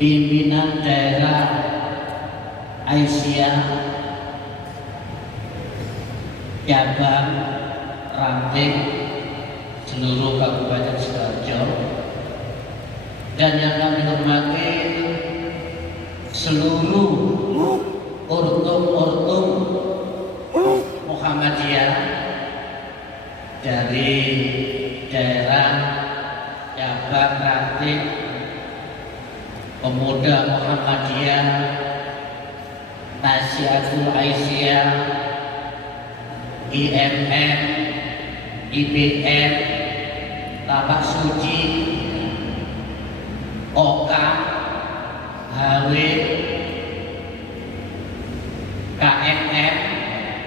pimpinan daerah Aisyah cabang Ranting seluruh Kabupaten Sidoarjo, dan yang kami hormati seluruh ortum Muhammadiyah dari daerah cabang Ranting, pemuda Muhammadiyah, Nasihatul Aisyah, IMM, IBM, Tapak Suci, OKA, HW, KMM,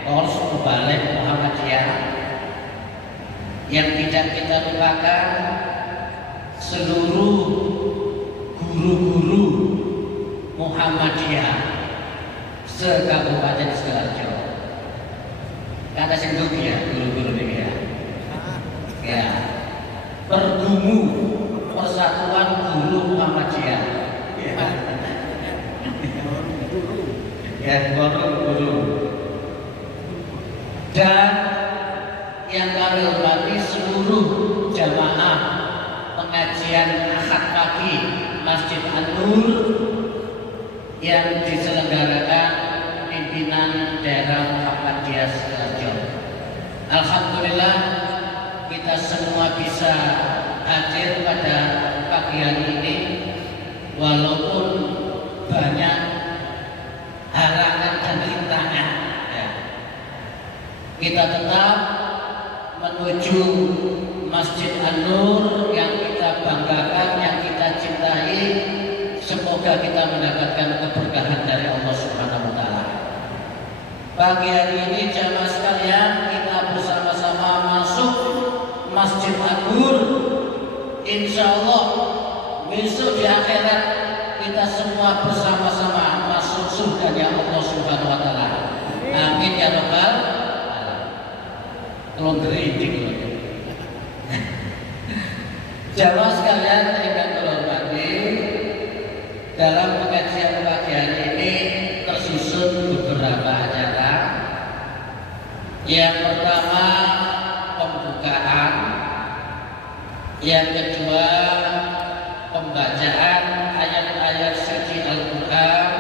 Kors Kebalik Muhammadiyah. Yang tidak kita lupakan seluruh guru-guru Muhammadiyah se-Kabupaten Sidoarjo. Kata senduk ya guru-guru ini ya. Ya, Pergumu Persatuan Guru Muhammadiyah. Ya, guru. Dan yang kami hormati seluruh jamaah pengajian Ahad pagi Masjid An-Nur yang diselenggarakan pimpinan daerah Muhammadiyah Sidoarjo. Alhamdulillah kita semua bisa hadir pada pagi hari ini walaupun banyak halangan dan rintangan ya. Kita tetap menuju Masjid An-Nur yang kita banggakan, yang kita cintai. Semoga kita mendapatkan keberkahan dari Allah Subhanahu wa Ta'ala. Pagi hari ini jamaah sekalian, kita bersama-sama masuk Masjid An-Nur. Insya Allah besok di akhirat kita semua bersama-sama masuk surganya Allah Subhanahu wa Ta'ala. Amin ya rabbal alamin. Tolong geridik. Jamaah sekalian yang terhormati, dalam pengajian pagi hari ini tersusun beberapa acara. Yang pertama pembukaan, yang kedua pembacaan ayat-ayat suci Al-Quran,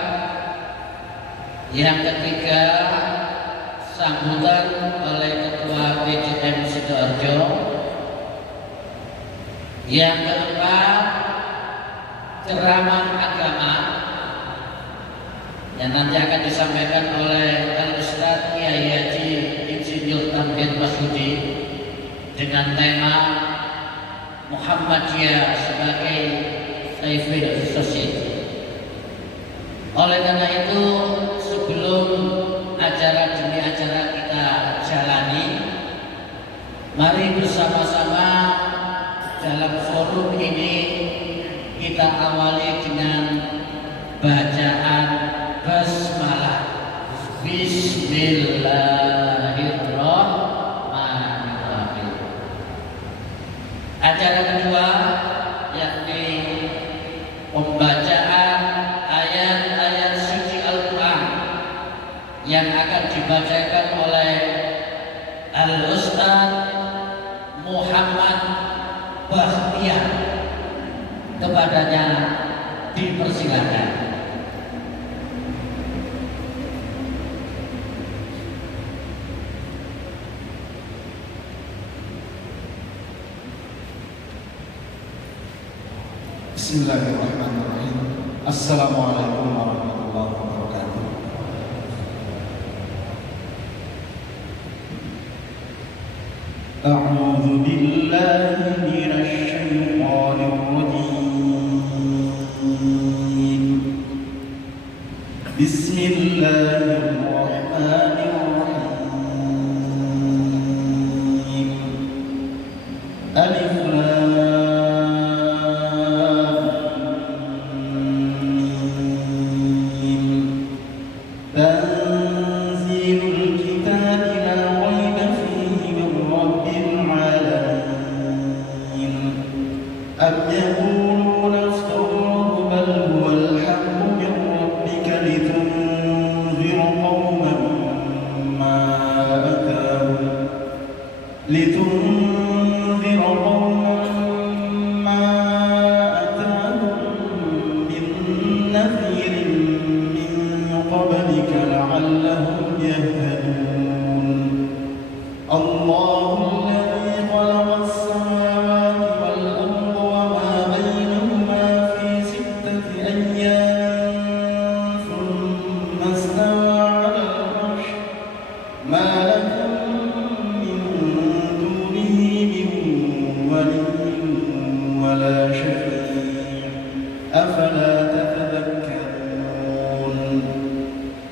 yang ketiga sambutan oleh Ketua PJM Sidoarjo, yang keempat ceramah agama yang nanti akan disampaikan oleh Al-Ustadz Kiai Haji Insinyur Tamkin Masudi dengan tema Muhammadiyah sebagai civil society. Oleh karena itu, sebelum acara demi acara kita jalani, mari bersama-sama dalam forum ini kita awali dengan bacaan basmalah. Bismillahirrahmanirrahim. Acara kedua yakni pembacaan ayat-ayat suci Al-Quran yang akan dibacakan oleh Al-Ustadz Muhammad Bahtiar. Kepadanya dipersilakan. Bismillahirrahmanirrahim. Assalamualaikum warahmatullahi wabarakatuh. A'udzu billahi minasy syaithanir rajim. Bismillahirrahmanirrahim. Alif lam أم يقولون افتراه بل هو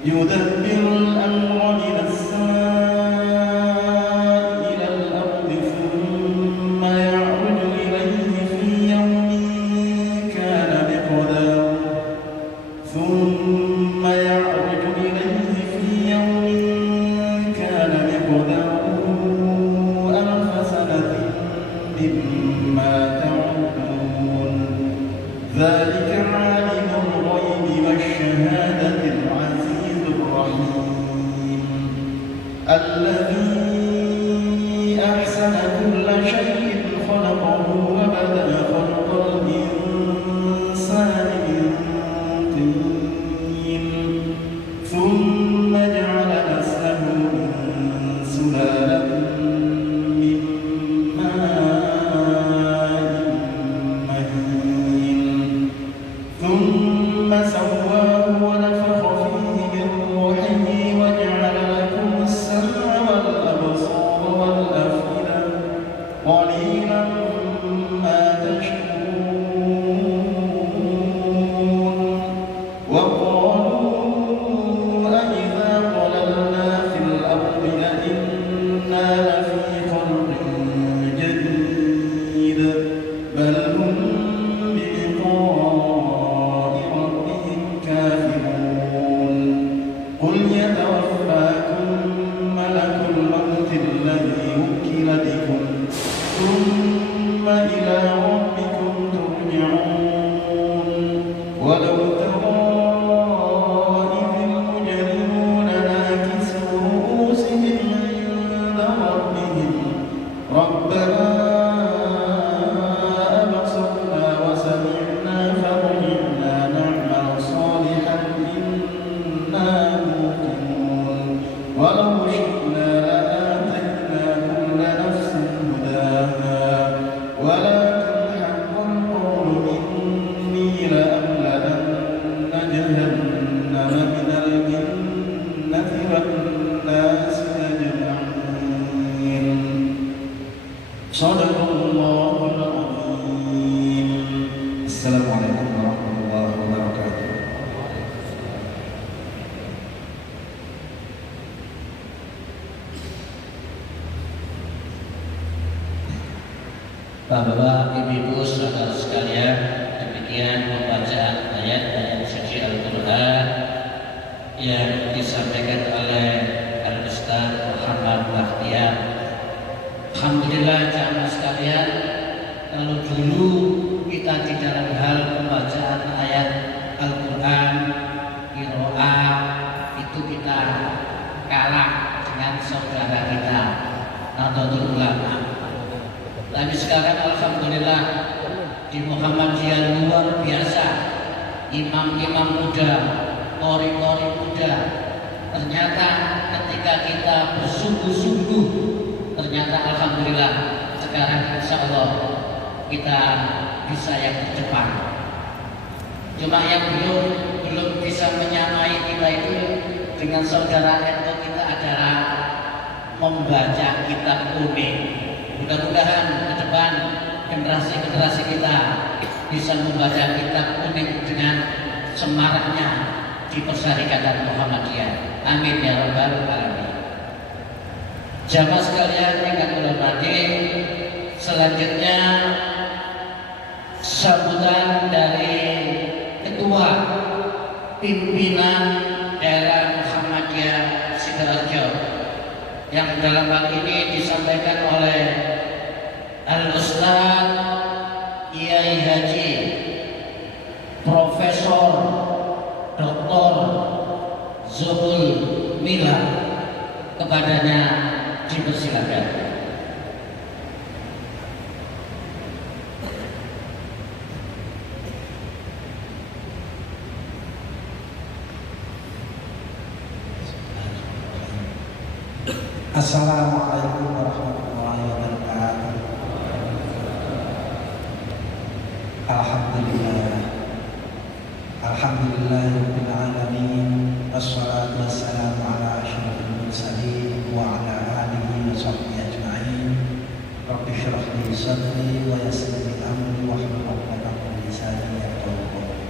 يدبر الأمر من السماء إلى الأرض ثم يعرج إليه في يوم كان مقداره ثم يعرج إليه في يوم كان مقداره ألف سنة مما تعدون ذلك عالم الغيب والشهادة العزيز الرحيم الذي أحسن كل شيء خلقه وبدأ خلق الإنسان من طين ثم جعل نسله من سلالة من ماء مهين ثم سواه ونفخ فيه من روحه وجعل لكم السمع والأبصار والأفئدة قليلا ما تشكرون وقالوا أإذا ضللنا في الأرض أإنا لفي خلق جديد بل هم بلقاء ربهم كافرون قل يتوفاكم ملك الموت الذي وكل بكم ثم إلى ربكم ترجعون ولو ترى إذ المجرمون ناكسوا رؤوسهم عند ربهم ربنا أبصرنا وسمعنا فارجعنا نعمل صالحا إنا موقنون ولو شئنا لآتينا كل نفس هداها ولكن حق القول مني لأملأن جهنم من الجنة والناس أجمعين صدق الله العظيم السلام عليكم ورحمة الله وبركاته. Bapak, Ibu, saudara sekalian, demikian pembacaan ayat-ayat suci Al-Quran yang disampaikan oleh Al-Ustaz Muhammad Bahtiar. Alhamdulillah jamaah sekalian, kalau dulu kita di dalam hal pembacaan ayat Al-Quran, qiraah, itu kita kalah dengan saudara kita Nahdlatul Ulama. Tapi sekarang alhamdulillah di Muhammadiyah luar biasa, imam-imam muda, qori-qori muda. Ternyata ketika kita bersungguh-sungguh, ternyata alhamdulillah sekarang insya Allah kita bisa yang terdepan. Cuma yang belum bisa menyamai kita itu dengan saudara NU kita adalah membaca kitab kuning. Mudah-mudahan ke depan generasi-generasi kita bisa membaca kitab kuning dengan semaraknya di Persyarikatan Muhammadiyah. Amin ya rabbal alamin. Jamaah sekalian yang kami hormati, selanjutnya sambutan dari Ketua Pimpinan Daerah Muhammadiyah Sidoarjo yang dalam hal ini disampaikan oleh Al-Ustaz Kiai Haji Profesor Dr. Zuhul Mila, kepadanya dipersilakan. Assalamualaikum warahmatullahi wabarakatuh. Alhamdulillahirabbil alamin, wassalatu wassalamu ala asyrofil mursalin wa ala alihi wa sahbihi ajma'in. Rabbi shrah li sadri wa yassir li amri wahlul 'uqdatam min lisani yafqahu qawli.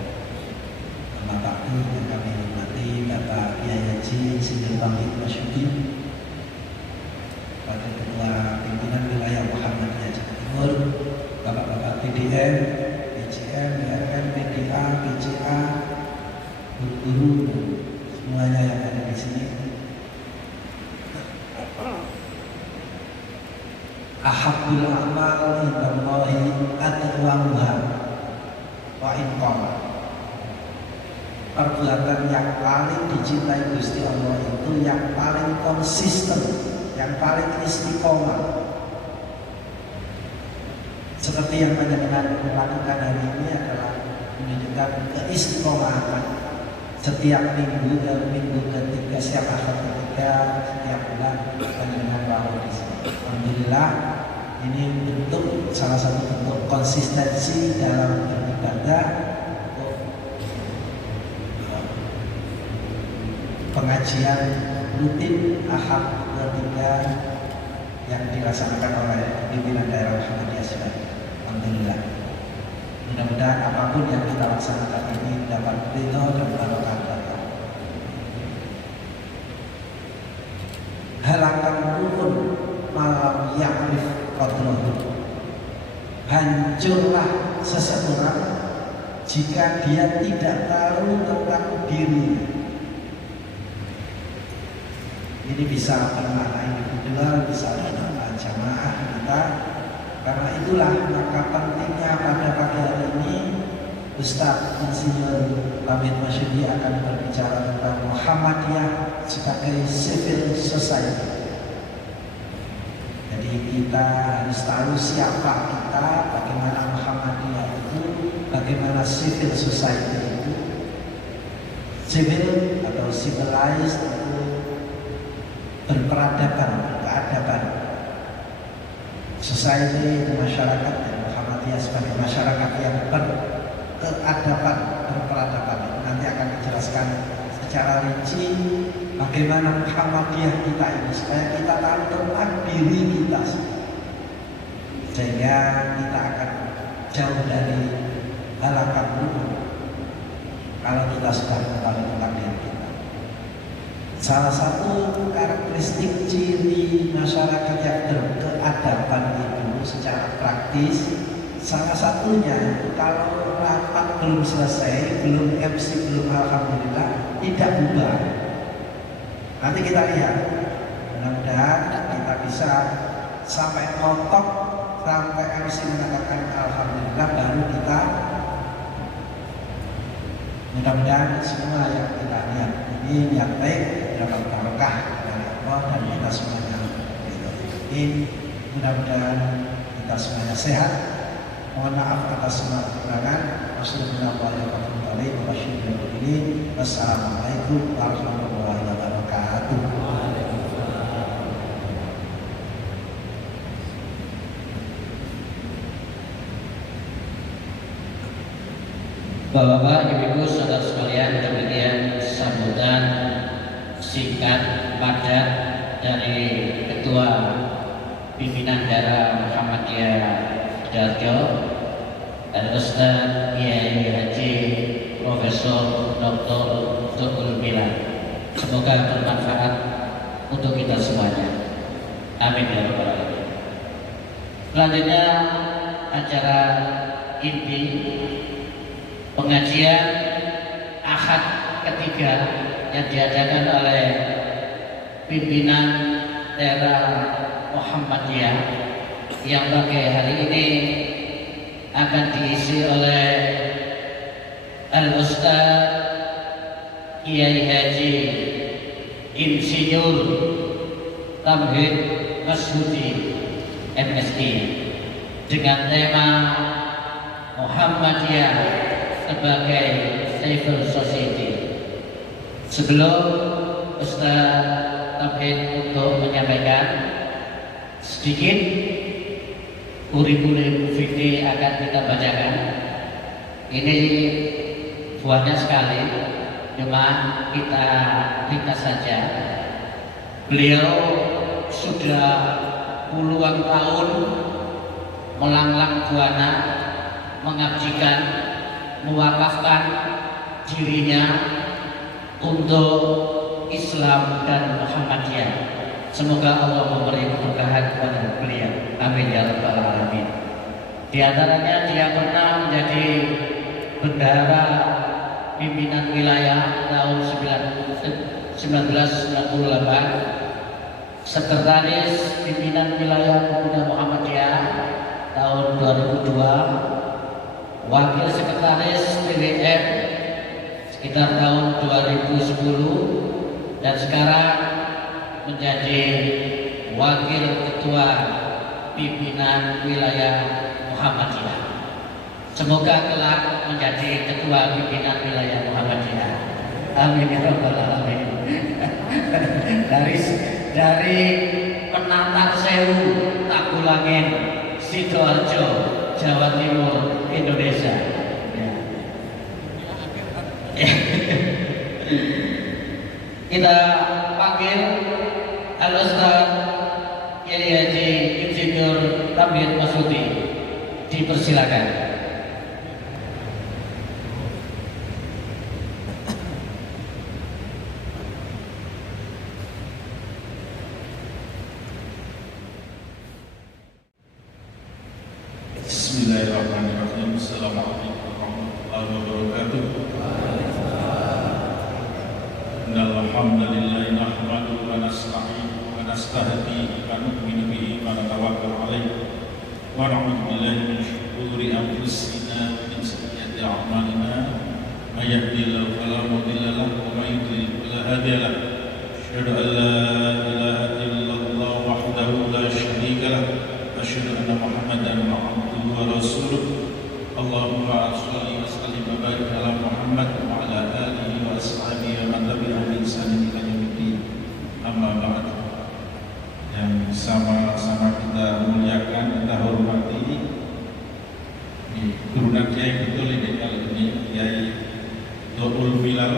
Amma ba'du, yang kami hormati Bapak Kiai Haji Insinyur Tauhid Masyudi, pada Ketua Pimpinan Wilayah Muhammadiyah Jawa Timur, Bapak-bapak PDM, PCM, BRM, PDA, PCA, guru-guru, semuanya yang ada di sini. Ahabbul a'mal indallahi atwamuha wa in qala. Perbuatan yang paling dicintai Gusti Allah itu yang paling konsisten, yang paling istiqomah. Seperti yang panjenengan lakukan hari ini adalah menunjukkan keistiqomahan. Setiap minggu dan minggu ketiga, setiap akhir ketiga, setiap bulan panjenengan baru di sini. Alhamdulillah, ini bentuk salah satu bentuk konsistensi dalam beribadah. Pengajian rutin Ahad ketiga yang dilaksanakan oleh pimpinan daerah Muhammadiyah Sebagai. Alhamdulillah. Mudah-mudahan apapun yang kita laksanakan ini dapat ridho dan barokah Allah. Halakan rukun malam ya'rif qadruhu. Hancurlah seseorang jika dia tidak tahu tentang dirinya. Ini bisa bermakna individual, bisa bermakna jamaah kita. Karena itulah maka pentingnya pada pagi hari ini Ustaz Insinyur Tauhid Masyudi akan berbicara tentang Muhammadiyah sebagai civil society. Jadi kita harus tahu siapa kita, bagaimana Muhammadiyah itu, bagaimana civil society itu. Civil atau civilized itu berperadaban, berkeadaban. Society itu masyarakat, dan Muhammadiyah sebagai masyarakat yang berkeadaban, berperadaban. Nanti akan dijelaskan secara rinci bagaimana Muhammadiyah kita ini supaya kita tahu tentang diri kita, sehingga kita akan jauh dari halakan rukun kalau kita sudah mengetahui tentang diri kita. Salah satu karakteristik ciri masyarakat yang berkeadaban itu secara praktis, salah satunya kalau rapat belum selesai, belum MC, belum alhamdulillah, tidak bubar. Nanti kita lihat, mudah-mudahan kita bisa sampai ngotot, sampai MC mengatakan alhamdulillah, baru kita. Mudah-mudahan semua yang kita lihat ini yang baik dalam barokah dari Allah dan kita semuanya. Ini mudah-mudahan kita semuanya sehat. Mohon maaf atas semua kekurangan. Wassalamualaikum warahmatullahi wabarakatuh. Bapak-bapak, ibu-ibu, saudara sekalian, demikian sambutan singkat padat dari Ketua Pimpinan Daerah Muhammadiyah Sidoarjo, Ustaz Kiai Haji Profesor Dr. Tukul Milan. Semoga bermanfaat untuk kita semuanya. Amin ya rabbal alamin. Selanjutnya acara inti pengajian Ahad ketiga yang diadakan oleh pimpinan daerah Muhammadiyah yang pada hari ini akan diisi oleh Al-Ustaz Kiai Haji Insinyur Tauhid Masyudi MSI dengan tema Muhammadiyah sebagai civil society. Sebelum Ustaz Tauhid untuk menyampaikan sedikit kurikulum vitae akan kita bacakan. Ini buahnya sekali, cuma kita ringkas saja. Beliau sudah puluhan tahun melanglang buana mengabdikan, mewakafkan dirinya untuk Islam dan Muhammadiyah. Semoga Allah memberi keberkahan kepada beliau. Amin ya rabbal alamin. Di antaranya dia pernah menjadi bendahara pimpinan wilayah tahun 1998, sekretaris pimpinan wilayah Pemuda Muhammadiyah tahun 2002, wakil sekretaris PWM sekitar tahun 2010, dan sekarang menjadi wakil ketua pimpinan wilayah Muhammadiyah. Semoga kelak menjadi ketua pimpinan wilayah Muhammadiyah. Amin ya rabbal alamin. dari Penatar Sewu, Tagulangin, Sidoarjo, Jawa Timur, Indonesia. Kita panggil Al-Ustaz Kiai Haji Insinyur Tamhid Masudi, dipersilakan. Bismillahirrahmanirrahim. Assalamualaikum warahmatullahi wabarakatuh. Innal hamdalillah nahmaduhu wa nasta'inuhu wa nastahdihi wa nu'minu bihi wa natawakkalu 'alaihi wa na'udzu billahi min shururi anfusina wa min sayyiati a'malina. May yahdihillahu fala mudilla lahu wa may yudlil fala hadiya lahu. Asyhadu an la ilaha illallah wahdahu la syarika lahu wa asyhadu anna Muhammadan abduhu wa rasuluh. Allahumma shalli wa sallim wa barik ala Muhammad wa ala alihi wa ashabihi wa man tabi'ahum bi ihsan ila yaumil amma ba'd. Yang sama-sama kita muliakan, kita hormati turunan Kiai betul ini kali ini, Kiai Doul Bilal.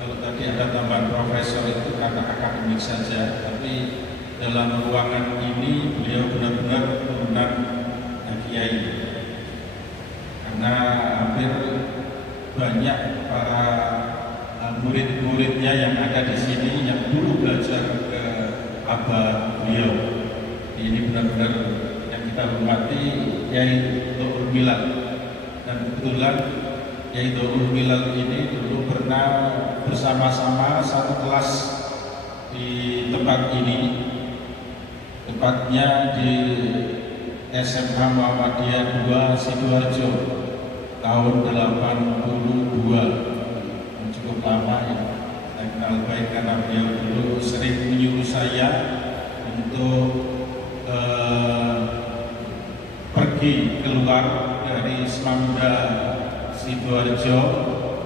Kalau tadi ada tambahan profesor itu karena akademik saja, tapi dalam ruangan ini beliau benar-benar turunan Kiai. Karena hampir banyak para murid-muridnya yang ada di sini yang dulu belajar ke abah beliau. Ini benar-benar yang kita hormati Kiai Doul Bilal. Dan kebetulan Kiai Doul Bilal ini dulu pernah bersama-sama satu kelas di tempat ini, tepatnya di SMK Muhammadiyah 2 Sidoarjo tahun 82. Cukup lama ya. Saya kenal baik karena beliau dulu sering menyuruh saya untuk pergi keluar dari Semangga Sidoarjo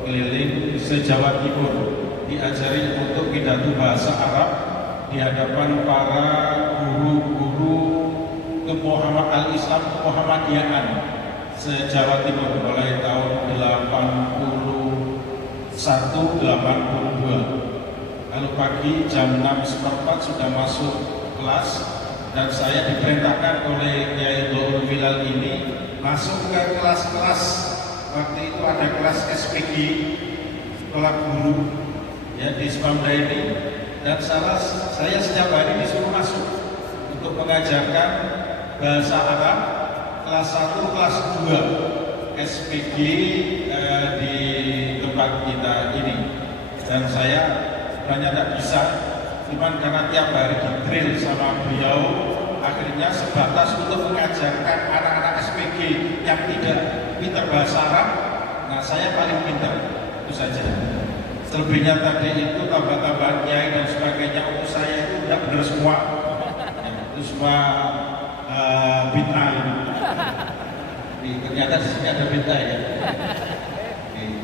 keliling se-Jawa Timur, diajari untuk pidato bahasa Arab di hadapan para guru-guru al-Islam Muhammadiyahan se-Jawa Timur mulai tahun 81-82. Lalu pagi jam 6.15 sudah masuk kelas dan saya diperintahkan oleh Kiai Doul Bilal ini masuk ke kelas-kelas. Waktu itu ada kelas SPG, sekolah guru ya di Semangga ini, dan saya setiap hari disuruh masuk untuk mengajarkan bahasa Arab kelas 1, kelas 2 SPG di tempat kita ini. Dan saya sebenarnya tidak bisa, cuman karena tiap hari di-drill sama beliau, akhirnya sebatas untuk mengajarkan anak-anak SPG yang tidak pintar bahasa Arab. Nah, saya paling pintar, itu saja. Selebihnya tadi itu tambah-tambahan kiai dan sebagainya untuk saya itu tidak benar semua. Itu semua bid'ah. Ternyata di sini ada bid'ah ya.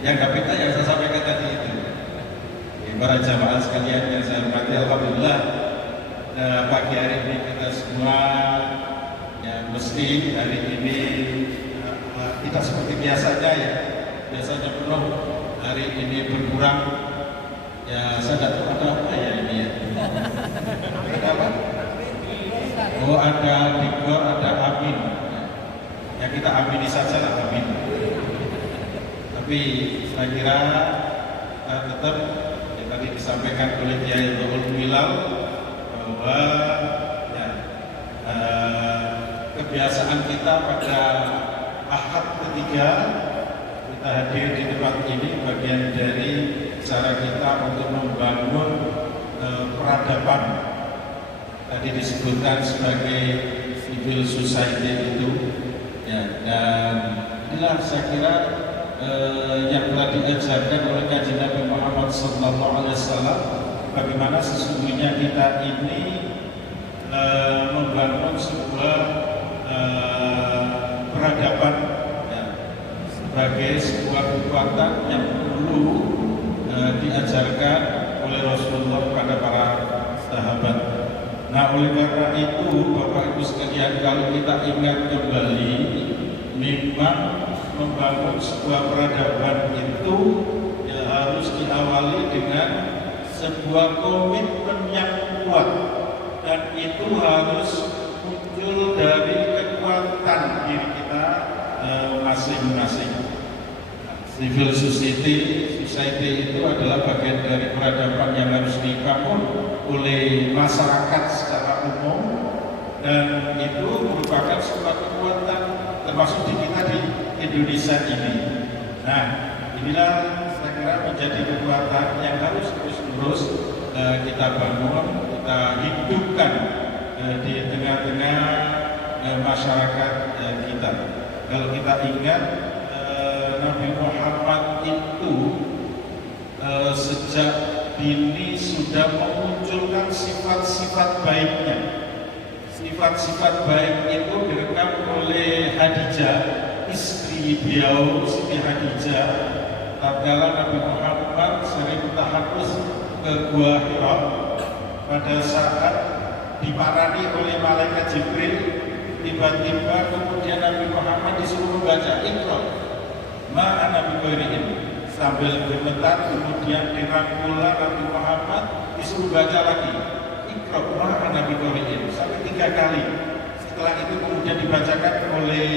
Yang nggak bid'ah yang saya sampaikan tadi itu. Para jamaah sekalian yang saya hormati, alhamdulillah pagi hari ini kita semua ya mesti hari ini kita seperti biasanya ya, biasanya penuh, hari ini berkurang. Ya saya tidak tahu ada apa ya ini ya. Ada apa? Oh, ada dikor, ada amin. Ya kita amini saja lah, amin. Tapi saya kira tetap kita tadi disampaikan oleh Kiai Dhaul Bilal bahwa ya, kebiasaan kita pada Ahad ketiga kita hadir di tempat ini bagian dari cara kita untuk membangun peradaban. Tadi disebutkan sebagai civil society itu, ya, dan inilah saya kira yang telah diajarkan oleh Kanjeng Nabi Muhammad SAW, bagaimana sesungguhnya kita ini membangun sebuah peradaban, ya, sebagai sebuah kekuatan yang perlu diajarkan oleh Rasulullah kepada para sahabat. Nah, oleh karena itu Bapak Ibu sekalian, kalau kita ingat kembali, memang membangun sebuah peradaban itu ya harus diawali dengan sebuah komitmen yang kuat, dan itu harus muncul dari kekuatan diri kita masing-masing. Civil society itu adalah bagian dari peradaban yang harus dibangun oleh masyarakat secara umum, dan itu merupakan sebuah kekuatan termasuk di kita di Indonesia ini. Nah, inilah saya kira menjadi kekuatan yang harus terus-menerus kita bangun, kita hidupkan di tengah-tengah masyarakat kita. Kalau kita ingat Nabi Muhammad itu sejak dini sudah memunculkan sifat-sifat baiknya. Sifat-sifat baik itu direkam oleh Khadijah, istri beliau Siti Khadijah. Tatkala Nabi Muhammad sering tahaffuz ke Gua Hira, pada saat diparani oleh malaikat Jibril, tiba-tiba kemudian Nabi Muhammad disuruh membaca Iqra ma ana biqari'in, sambil gemetar kemudian dirangkul Nabi Muhammad disuruh baca lagi Iqra ma ana biqari'in sampai 3 kali. Setelah itu kemudian dibacakan oleh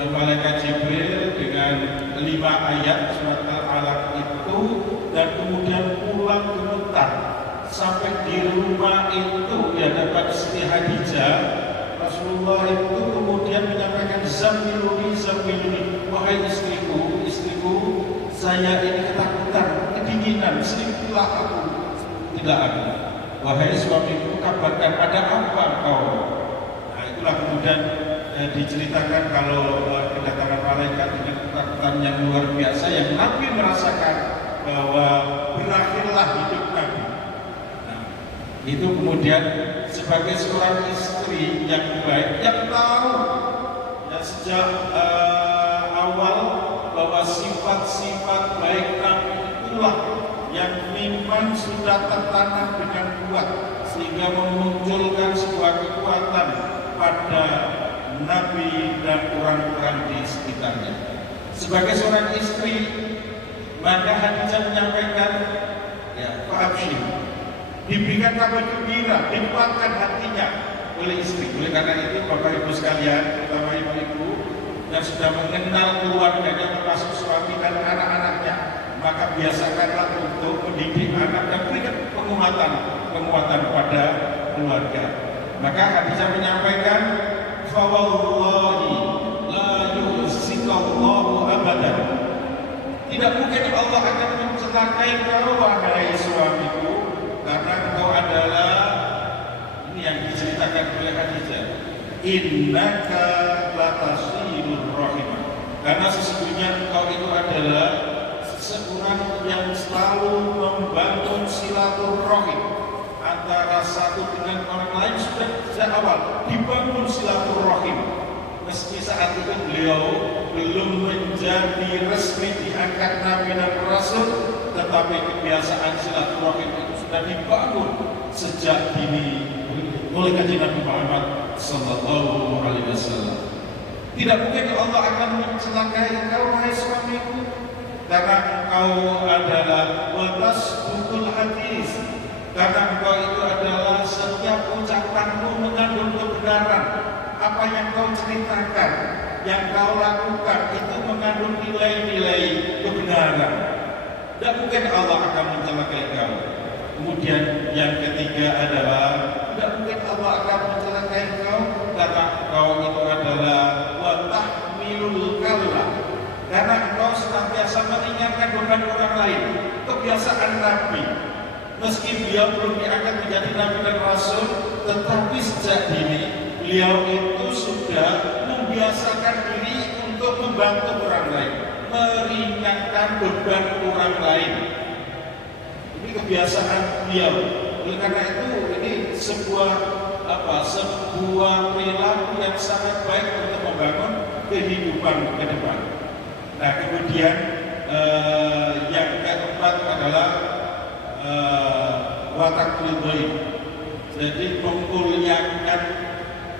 malaikat Jibril dengan 5 ayat surat Al-Alaq itu, dan kemudian pulang gemetar sampai di rumah itu di hadapan Siti Khadijah. Rasulullah itu kemudian menyampaikan zamiluni, wahai istriku, saya ini ketakutan, kedinginan, selingkuhlah aku. Tidak aku. Wahai suamiku, kabarkan pada apa kau? Nah, itulah kemudian diceritakan kalau kedatangan malaikat dengan ketakutan yang luar biasa yang Nabi merasakan bahwa berakhirlah hidup Nabi. Nah, itu kemudian sebagai seorang istri yang baik, yang tahu ya sejak awal bahwa sifat-sifat baik Nabi itulah yang memang sudah tertanam dengan kuat sehingga memunculkan sebuah kekuatan pada Nabi dan orang-orang di sekitarnya. Sebagai seorang istri, maka Khadijah menyampaikan, ya Pak Absyir, diberikan kabar gembira, dikuatkan hatinya oleh istri. Oleh karena itu Bapak Ibu sekalian, terutama ibu-ibu yang sudah mengenal keluarganya termasuk suami dan anak-anaknya, maka biasakanlah untuk mendidik anak dan berikan penguatan pada keluarga. Maka Khadijah menyampaikan, fawallahi la yuhsikallahu abadan. Tidak mungkin Allah akan mencelakai kau wahai suamiku, karena engkau adalah, ini yang diceritakan oleh Khadijah, innaka latasilur rahimah, karena sesungguhnya engkau itu adalah seorang yang selalu membangun silaturahim antara satu dengan orang lain. Sudah sejak awal dibangun silaturahim, meski saat itu beliau belum menjadi resmi diangkat Nabi dan Rasul, tetapi kebiasaan silaturahim itu sudah dibangun sejak dini oleh Kanjeng Nabi Muhammad sallallahu alaihi wasallam. Tidak mungkin Allah akan mencelakai engkau wahai suamiku, karena engkau adalah watas butul hadis, karena engkau itu adalah setiap ucapanmu mengandung kebenaran. Apa yang kau ceritakan, yang kau lakukan itu mengandung nilai-nilai kebenaran. Tidak mungkin Allah akan mencelakai kau. Kemudian yang ketiga adalah tidak mungkin Allah akan mencelakai kau karena kau itu adalah wa tahmilul kalla, karena engkau senantiasa meringankan beban orang lain. Kebiasaan Nabi, meski beliau belum diangkat menjadi Nabi dan Rasul, tetapi sejak dini beliau itu sudah membiasakan diri untuk membantu orang lain, meringankan beban orang lain. Ini kebiasaan beliau. Oleh karena itu ini sebuah perilaku yang sangat baik untuk membangun kehidupan ke depan. Nah, kemudian yang keempat adalah watak ridhoi. Jadi memuliakan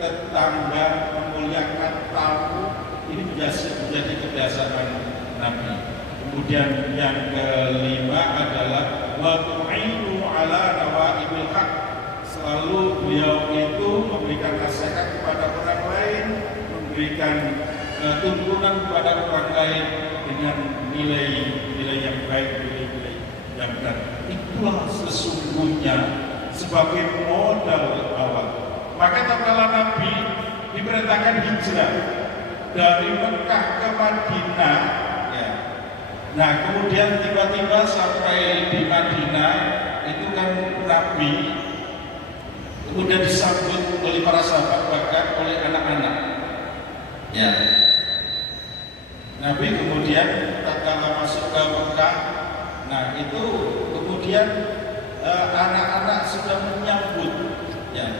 tetangga, memuliakan tamu, ini menjadi kebiasaan Nabi. Kemudian yang kelima adalah wa tu'inu ala nawaibil haq. Selalu beliau itu memberikan nasihat kepada orang lain, memberikan tuntunan kepada orang lain dengan nilai-nilai yang baik, nilai-nilai yang benar. Itulah sesungguhnya sebagai modal awal. Maka tatkala Nabi diperintahkan hijrah dari Mekah ke Madinah, ya. Nah, kemudian tiba-tiba sampai di Madinah itu kan Nabi kemudian disambut oleh para sahabat, bahkan oleh anak-anak. Ya. Nabi kemudian tatkala masuk ke Mekah, nah itu kemudian anak-anak sudah menyambut, ya,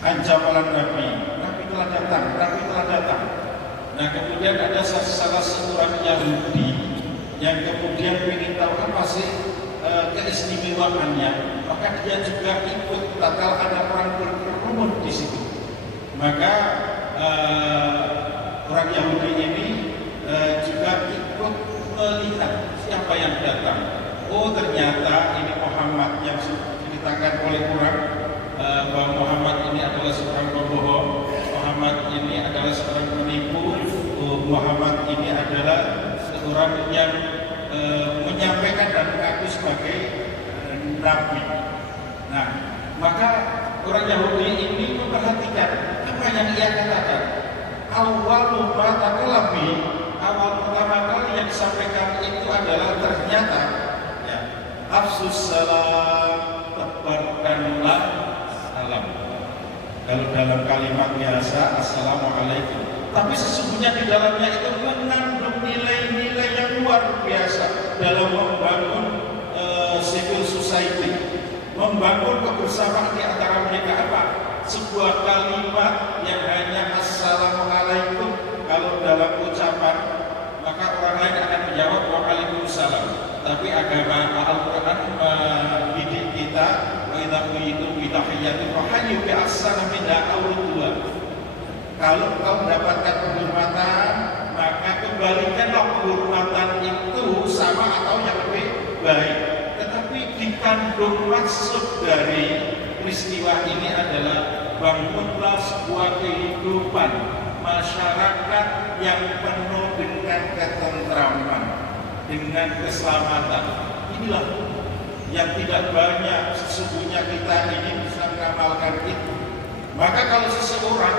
ancaman Nabi. Nabi telah datang, Nabi telah datang. Nah, kemudian ada salah seorang Yahudi yang kemudian ingin tahu apa sih keistimewaannya, maka dia juga ikut tatkala ada orang berkerumun di situ. Maka orang Yahudi ini juga ikut melihat siapa yang datang. Oh, ternyata ini Muhammad yang diceritakan oleh orang bahwa Muhammad ini adalah seorang pembohong, Muhammad ini adalah seorang penipu, Muhammad ini adalah seorang yang menyampaikan dan mengaku sebagai nabi. Nah, maka orang Yahudi ini memperhatikan apa yang ia katakan. Awal pertama kali yang disampaikan itu adalah ternyata, ya, afsus salam, tebarkanlah salam. Kalau dalam kalimat biasa assalamualaikum, tapi sesungguhnya di dalamnya itu mengandung nilai-nilai yang luar biasa dalam membangun civil society, membangun kebersamaan di antara mereka. Apa? Sebuah kalimat yang hanya assalamualaikum kalau dalam ucapan, maka orang lain akan menjawab waalaikumsalam. Tapi agama Al-Quran mendidik kita wa idza quyitum bi tahiyyatin fa hayyu bi ahsana minha aw rudduha. Kalau kau mendapatkan penghormatan, maka kembalikanlah penghormatan itu sama atau yang lebih baik. Tetapi dikandung maksud dari peristiwa ini adalah bangunlah sebuah kehidupan masyarakat yang penuh dengan ketentraman, dengan keselamatan. Inilah yang tidak banyak sesungguhnya kita ini bisa mengamalkan itu. Maka kalau seseorang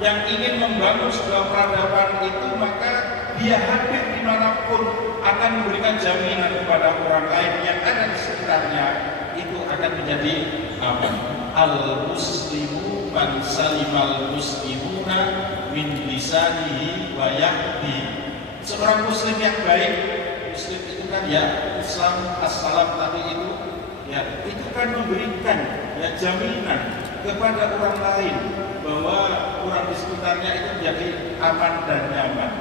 yang ingin membangun sebuah peradaban itu, maka dia hadir dimanapun akan memberikan jaminan kepada orang lain yang ada di sekitarnya, itu akan menjadi aman. Al-muslimu man salimal muslimuna min lisanihi wa yahdi. Seorang muslim yang baik, muslim itu kan ya Islam as-salam tadi itu, ya itu kan memberikan ya jaminan kepada orang lain bahwa orang di sekitarnya itu menjadi aman dan nyaman.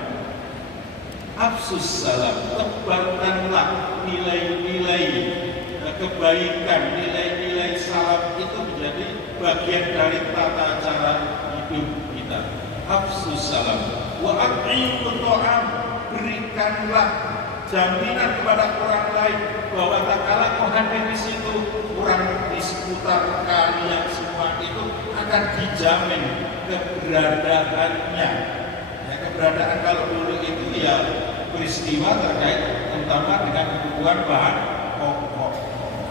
Afsus salam, tebarkanlah nilai-nilai kebaikan, nilai-nilai salam itu menjadi bagian dari tata cara hidup kita. Afsus salam, wa at'imut ta'am, berikanlah jaminan kepada orang lain bahwa tak kalah kau hadir di situ, orang di seputar kalian semua itu akan dijamin keberadaannya. Ya, keberadaan kalau dulu itu ya peristiwa terkait terutama dengan kebutuhan bahan pokok.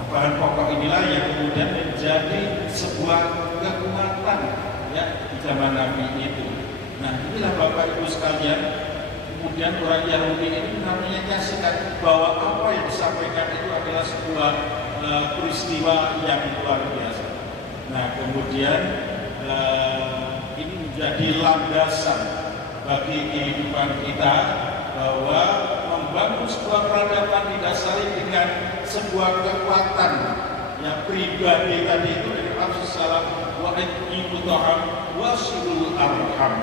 Bahan pokok inilah yang kemudian menjadi sebuah kekuatan ya di zaman Nabi itu. Nah, inilah Bapak Ibu sekalian, kemudian orang Yahudi ini namanya nyaksikan bahwa apa yang disampaikan itu adalah sebuah peristiwa yang luar biasa. Nah, kemudian ini menjadi landasan bagi kehidupan kita bahwa membangun sebuah peradaban didasari dengan sebuah kekuatan yang pribadi tadi itu dari Rasulullah wasilul arham,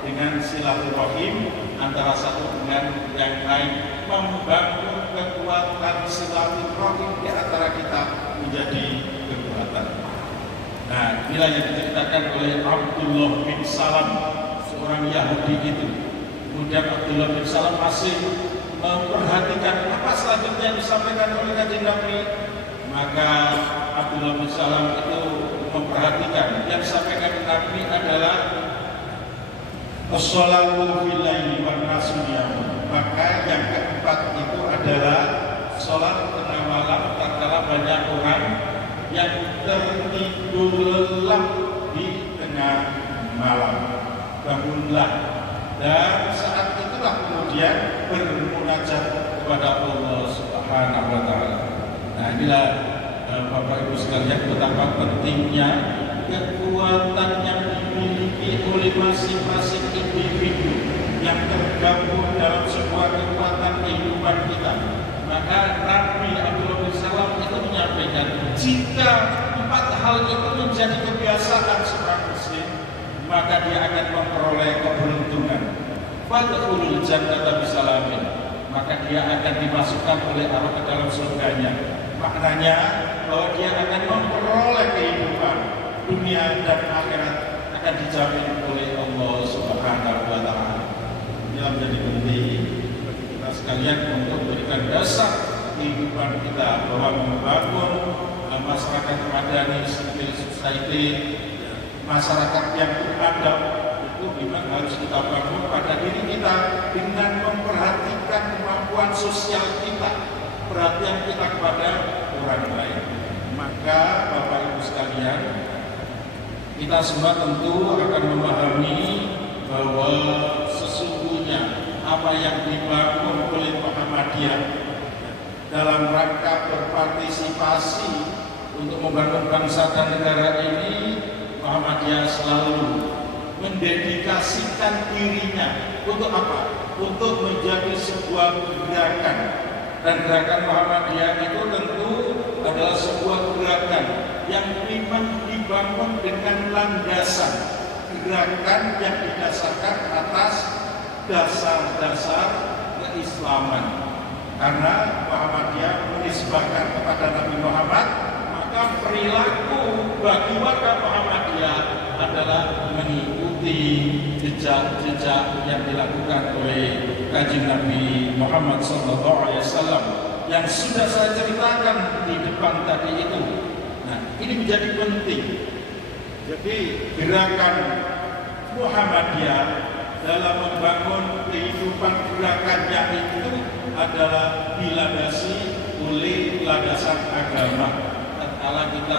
dengan silaturahim antara satu dengan yang lain, membangun kekuatan silaturahim di antara kita menjadi kekuatan. Nah, inilah yang diceritakan oleh Abdullah bin Salam, seorang Yahudi itu. Kemudian Abdullah bin Salam masih memperhatikan apa selanjutnya yang disampaikan oleh Kanjeng Nabi. Maka Abdullah bin Salam itu memperhatikan yang disampaikan Nabi adalah as-sholatu fil laili wan nasu niyam. Maka yang keempat itu adalah sholat tengah malam tatkala banyak orang yang tertidur lelap di tengah malam. Bangunlah, dan saat itulah kemudian bermunajat kepada Allah Subhanahu wa taala. Nah, inilah Bapak Ibu sekalian betapa pentingnya kekuatan yang dimiliki oleh masing-masing individu yang tergabung dalam sebuah kekuatan kehidupan kita. Maka Nabi Abdullah bin Salam itu menyampaikan, jika empat hal itu menjadi kebiasaan seorang muslim, maka dia akan memperoleh keberuntungan. Fadkhulul jannata bisalamin, maka dia akan dimasukkan oleh Allah ke dalam surganya. Maknanya bahwa dia akan memperoleh kehidupan dunia dan akhirat, akan dijamin oleh Allah Subhanahu wa taala. Ini menjadi penting bagi kita sekalian untuk memberikan dasar kehidupan kita, bahwa membangun masyarakat madani, civil society, masyarakat yang beradab itu memang harus kita bangun pada diri kita dengan memperhatikan kemampuan sosial kita, perhatian kita kepada orang lain. Maka Bapak Ibu sekalian, kita semua tentu akan memahami bahwa sesungguhnya apa yang dibangun oleh Muhammadiyah dalam rangka berpartisipasi untuk membangun bangsa dan negara ini, Muhammadiyah selalu mendedikasikan dirinya untuk apa? Untuk menjadi sebuah gerakan. Dan gerakan Muhammadiyah itu tentu adalah sebuah gerakan yang memang dibangun dengan landasan gerakan yang didasarkan atas dasar-dasar keislaman. Karena Muhammadiyah menisbahkan kepada Nabi Muhammad, maka perilaku bagi warga Muhammadiyah adalah mengikuti jejak-jejak yang dilakukan oleh Kanjeng Nabi Muhammad SAW yang sudah saya ceritakan di depan tadi itu. Nah, ini menjadi penting. Jadi gerakan Muhammadiyah dalam membangun kehidupan gerakannya itu adalah dilandasi oleh landasan agama. Tatkala kita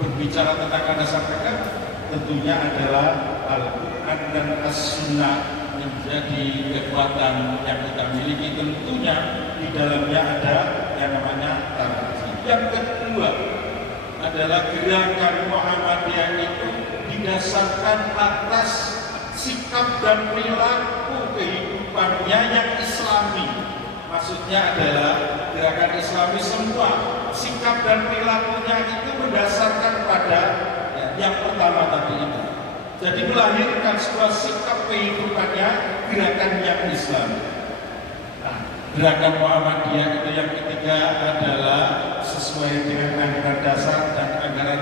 berbicara tentang landasan agama, tentunya adalah Al-Quran dan As-Sunnah menjadi kekuatan yang kita miliki. Tentunya di dalamnya ada yang namanya tauhid. Yang kedua adalah gerakan Muhammadiyah itu didasarkan atas sikap dan perilaku kehidupannya yang islami. Maksudnya adalah gerakan islami semua sikap dan perilakunya itu berdasarkan pada yang pertama tadi itu. Jadi melahirkan sebuah sikap kehidupannya gerakan yang Islam. Nah, gerakan Muhammadiyah itu yang ketiga adalah sesuai dengan anggaran dasar dan anggaran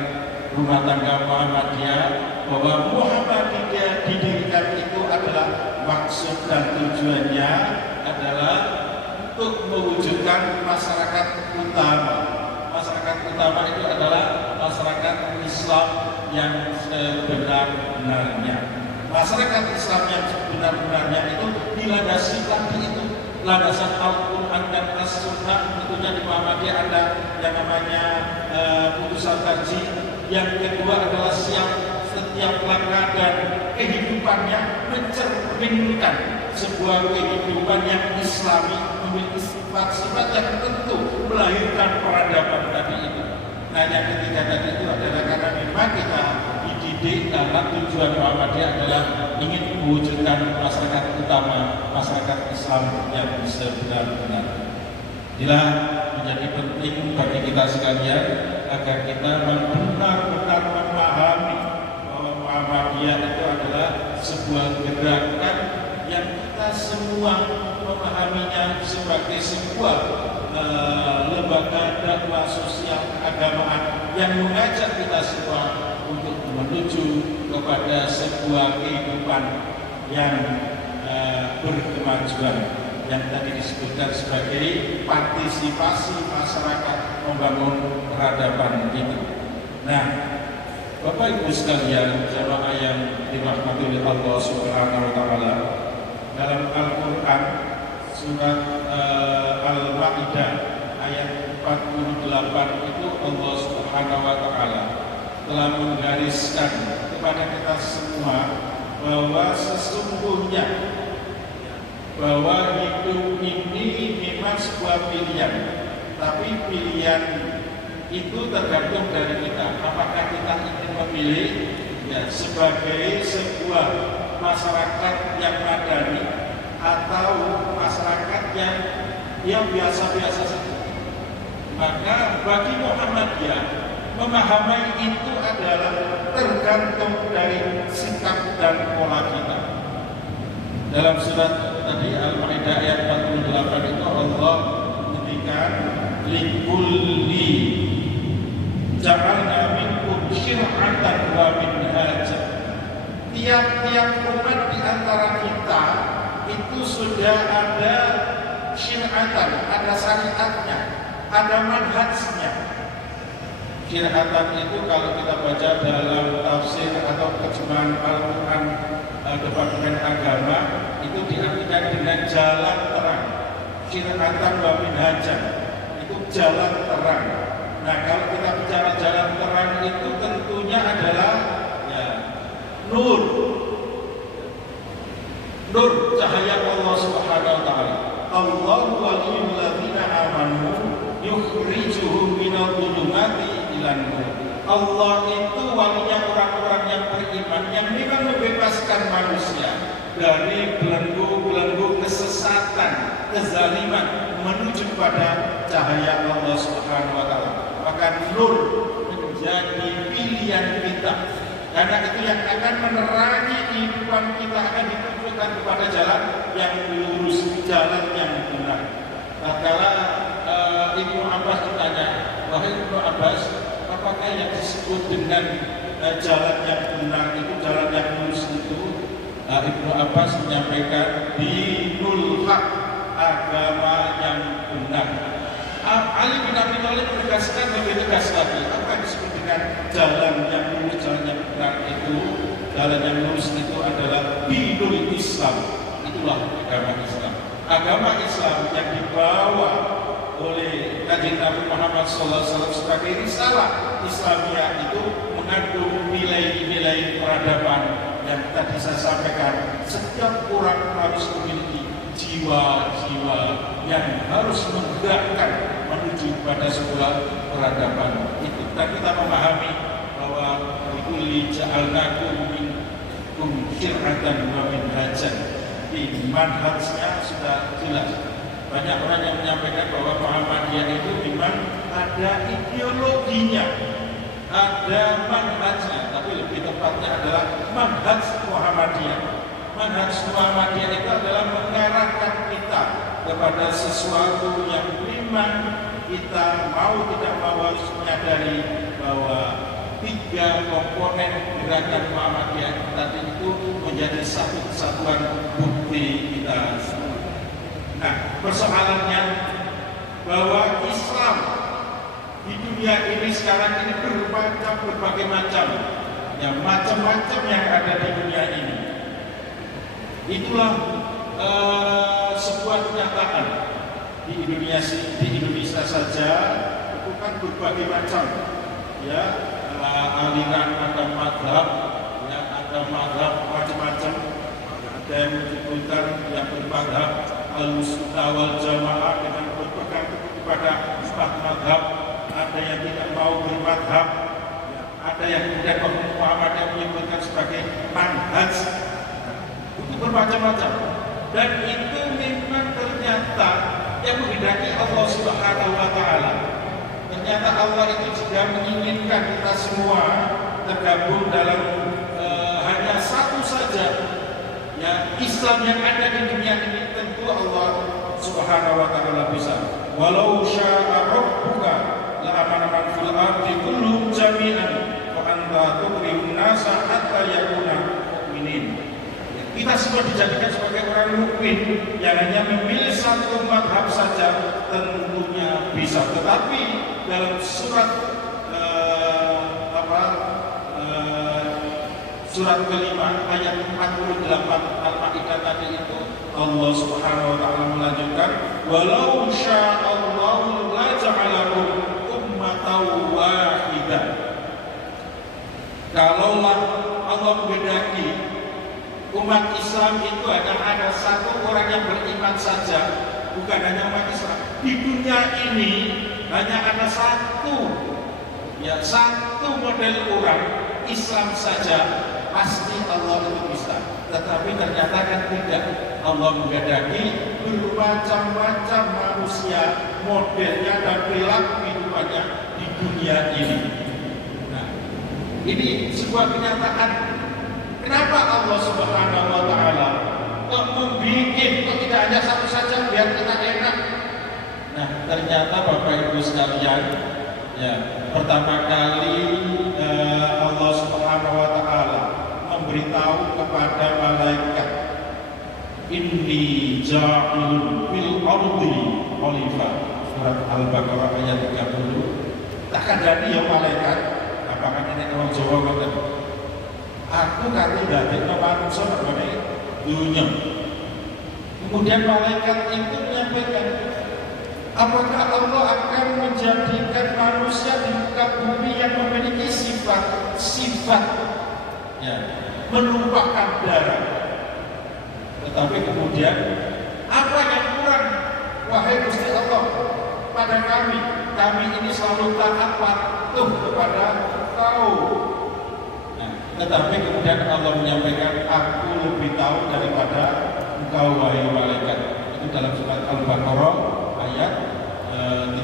rumah tangga Muhammadiyah, bahwa Muhammadiyah didirikan itu adalah maksud dan tujuannya adalah untuk mewujudkan masyarakat utama. Masyarakat utama itu adalah masyarakat Islam yang sebenar-benarnya. Masyarakat Islam yang sebenar-benarnya itu dilandasi tadi itu landasan Al-Quran dan As-Sunnah. Tentunya di Muhammadiyah ada yang namanya putusan kaji. Yang kedua adalah setiap langkah dan kehidupannya mencerminkan sebuah kehidupan yang Islami, memiliki sifat-sifat yang tentu melahirkan peradaban tadi itu. Nah, yang ketiga tadi itu adalah karena memang kita dididik karena tujuan Muhammadiyah adalah ingin mewujudkan masyarakat utama, masyarakat Islam yang sebenar-benar. Inilah menjadi penting bagi kita sekalian agar kita benar-benar memahami bahwa Muhammadiyah itu adalah sebuah gerakan yang kita semua memahaminya sebagai sebuah lembaga dakwah sosial keagamaan yang mengajak kita semua untuk menuju kepada sebuah kehidupan yang berkemajuan yang tadi disebutkan sebagai partisipasi masyarakat membangun peradaban itu. Nah, Bapak Ibu sekalian, jamaah yang dirahmati oleh Allah Subhanahu wa taala, dalam Al-Qur'an surat Al-Maidah ayat 48 itu Allah Subhanahu wa taala telah menggariskan kepada kita semua bahwa sesungguhnya bahwa hidup ini memang sebuah pilihan, tapi pilihan itu tergantung dari kita. Apakah kita ingin memilih sebagai sebuah masyarakat yang madani atau masyarakat yang biasa-biasa saja. Maka bagi Muhammadiyah memahami itu adalah tergantung dari sikap dan pola kita. Dalam surat tadi Al-Maidah ayat 48 itu Allah menghentikan likulli ja'alna minkum syir'atan wa minhaja. Tiap-tiap umat di antara kita itu sudah ada syir'atan, ada syariatnya, ada manhajnya. Syir'atan itu kalau kita baca dalam tafsir atau terjemahan Al-Quran Departemen Agama itu diartikan dengan jalan terang. Syir'atan wa minhajan itu jalan terang. Nah, kalau kita bicara jalan terang itu tentunya adalah nur cahaya Allah Subhanahu wa taala. Allahu waliyul ladzina amanu yukhrijuhum minadh dhulumati ilan nur. Allah itu walinya orang-orang yang beriman yang memang membebaskan manusia dari belenggu-belenggu kesesatan, kezaliman menuju pada cahaya Allah Subhanahu wa taala. Maka nur menjadi pilihan kita. Karena itu yang akan menerangi kehidupan kita, akan ditunjukkan kepada jalan yang lurus, jalan yang benar. Tatkala Ibnu Abbas ditanya, wahai Ibnu Abbas, apakah yang disebut dengan jalan yang benar itu, jalan yang lurus itu? Ibnu Abbas menyampaikan dinul haq, agama yang benar. Ali bin Abi Thalib menegaskan lebih tegas lagi, apa yang disebut dengan jalan yang lurus, jalan yang benar itu? Jalan yang lurus itu adalah dinul Islam. Itulah agama Islam. Agama Islam yang dibawa oleh Kanjeng Nabi Muhammad SAW sebagai risalah Islamiyah itu mengandung nilai-nilai peradaban yang tadi saya sampaikan. Setiap orang harus memiliki jiwa-jiwa yang harus menggerakkan menuju pada sebuah peradaban itu. Dan kita memahami bahwa kulli ja'alnakum minkum syir'atan wa minhajan. Di manhajnya sudah jelas. Banyak orang yang menyampaikan bahwa Muhammadiyah itu memang ada ideologinya, ada manhajnya, tapi lebih tepatnya adalah manhaj Muhammadiyah. Manhaj Muhammadiyah itu adalah mengarahkan kita kepada sesuatu yang memang kita mau tidak mau harus menyadari bahwa tiga komponen gerakan Muhammadiyah tadi itu menjadi satu kesatuan bukti kita semua. Nah, persoalannya bahwa Islam di dunia ini sekarang ini berbagai macam, yang macam-macam yang ada di dunia ini. Itulah sebuah kenyataan di Indonesia saja itu kan berbagai macam ya aliran, ada mazhab ya, ada mazhab macam-macam, ada yang menyebutkan yang bermadhab al-sunnah wal jamaah dengan berpegang kepada empat mazhab, ada yang tidak mau bermadhab ya, ada yang kemudian Muhammad yang menyebutkan sebagai manhaj, itu bermacam-macam. Dan itu memang ternyata yang menghendaki Allah Subhanahu wa Ta'ala. Ternyata Allah itu juga menginginkan kita semua tergabung dalam hanya satu saja ya Islam yang ada di dunia ini. Tentu Allah Subhanahu wa Ta'ala bisa. Walau syaa rabbuka la amana man fil ardi kulluhum jami'an wa anta tukrihun nasa hatta yakuna mu'minin. Kita semua dijadikan sebagai orang mukmin yang hanya memilih satu mazhab saja, tentunya bisa. Tetapi dalam surat surat kelima ayat 48 Al-Maidah tadi itu Allah Subhanahu wa Ta'ala melanjutkan, walau sya'allahu la ja'alakum ummatan wahidah. Kalaulah Allah menghendaki umat Islam itu hanya ada satu orang yang beriman saja, bukan hanya umat Islam. Di dunia ini hanya ada satu model orang Islam saja, pasti Allah itu bisa. Tetapi ternyata kan tidak. Allah menghendaki bermacam-macam manusia, modelnya dan perilaku kehidupannya di dunia ini. Nah, ini sebuah kenyataan. Kenapa Allah Subhanahu wa Ta'ala kok membuat kok tidak hanya satu saja biar kita enak? Nah, ternyata Bapak Ibu sekalian, ya, pertama kali Allah Subhanahu wa Ta'ala memberitahu kepada malaikat, inni ja'ilun fil ardi khalifah, surat Al-Baqarah ayat 30. Tak kandani ya malaikat, apakah ini orang Jawa kata? Aku kali dadekno manusia berbagai dunia. Kemudian malaikat itu menyampaikan, apakah Allah akan menjadikan manusia di muka bumi yang memiliki sifat ya, menumpahkan darah? Tetapi kemudian apa yang kurang, wahai Gusti Allah, pada kami ini selalu taat patuh kepada Engkau. Tetapi kemudian Allah menyampaikan, aku lebih tahu daripada engkau wahai malaikat. Itu dalam surat Al-Baqarah ayat 30.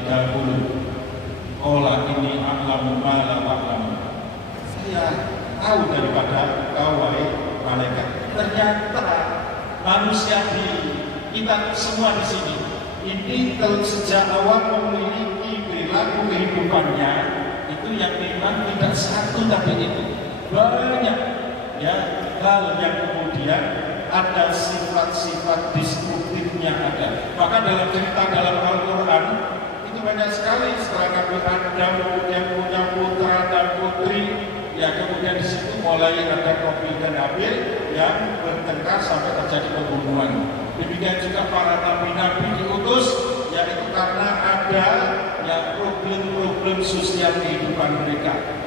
Qala inni a'lamu ma la ta'lamun. Saya tahu daripada engkau wahai malaikat. Ternyata manusia kita semua di sini ini sejak awal memiliki perilaku kehidupannya itu yang memang tidak satu tapi itu. Banyak ya hal yang kemudian ada sifat-sifat destruktifnya ada. Maka dalam cerita dalam Al-Quran itu banyak sekali setelah Nabi Adam kemudian punya putra dan putri ya, kemudian di situ mulai ada Qabil dan Habil yang bertengkar sampai terjadi pembunuhan. Demikian juga para nabi-nabi diutus yaitu karena ada ya problem-problem sosial kehidupan mereka.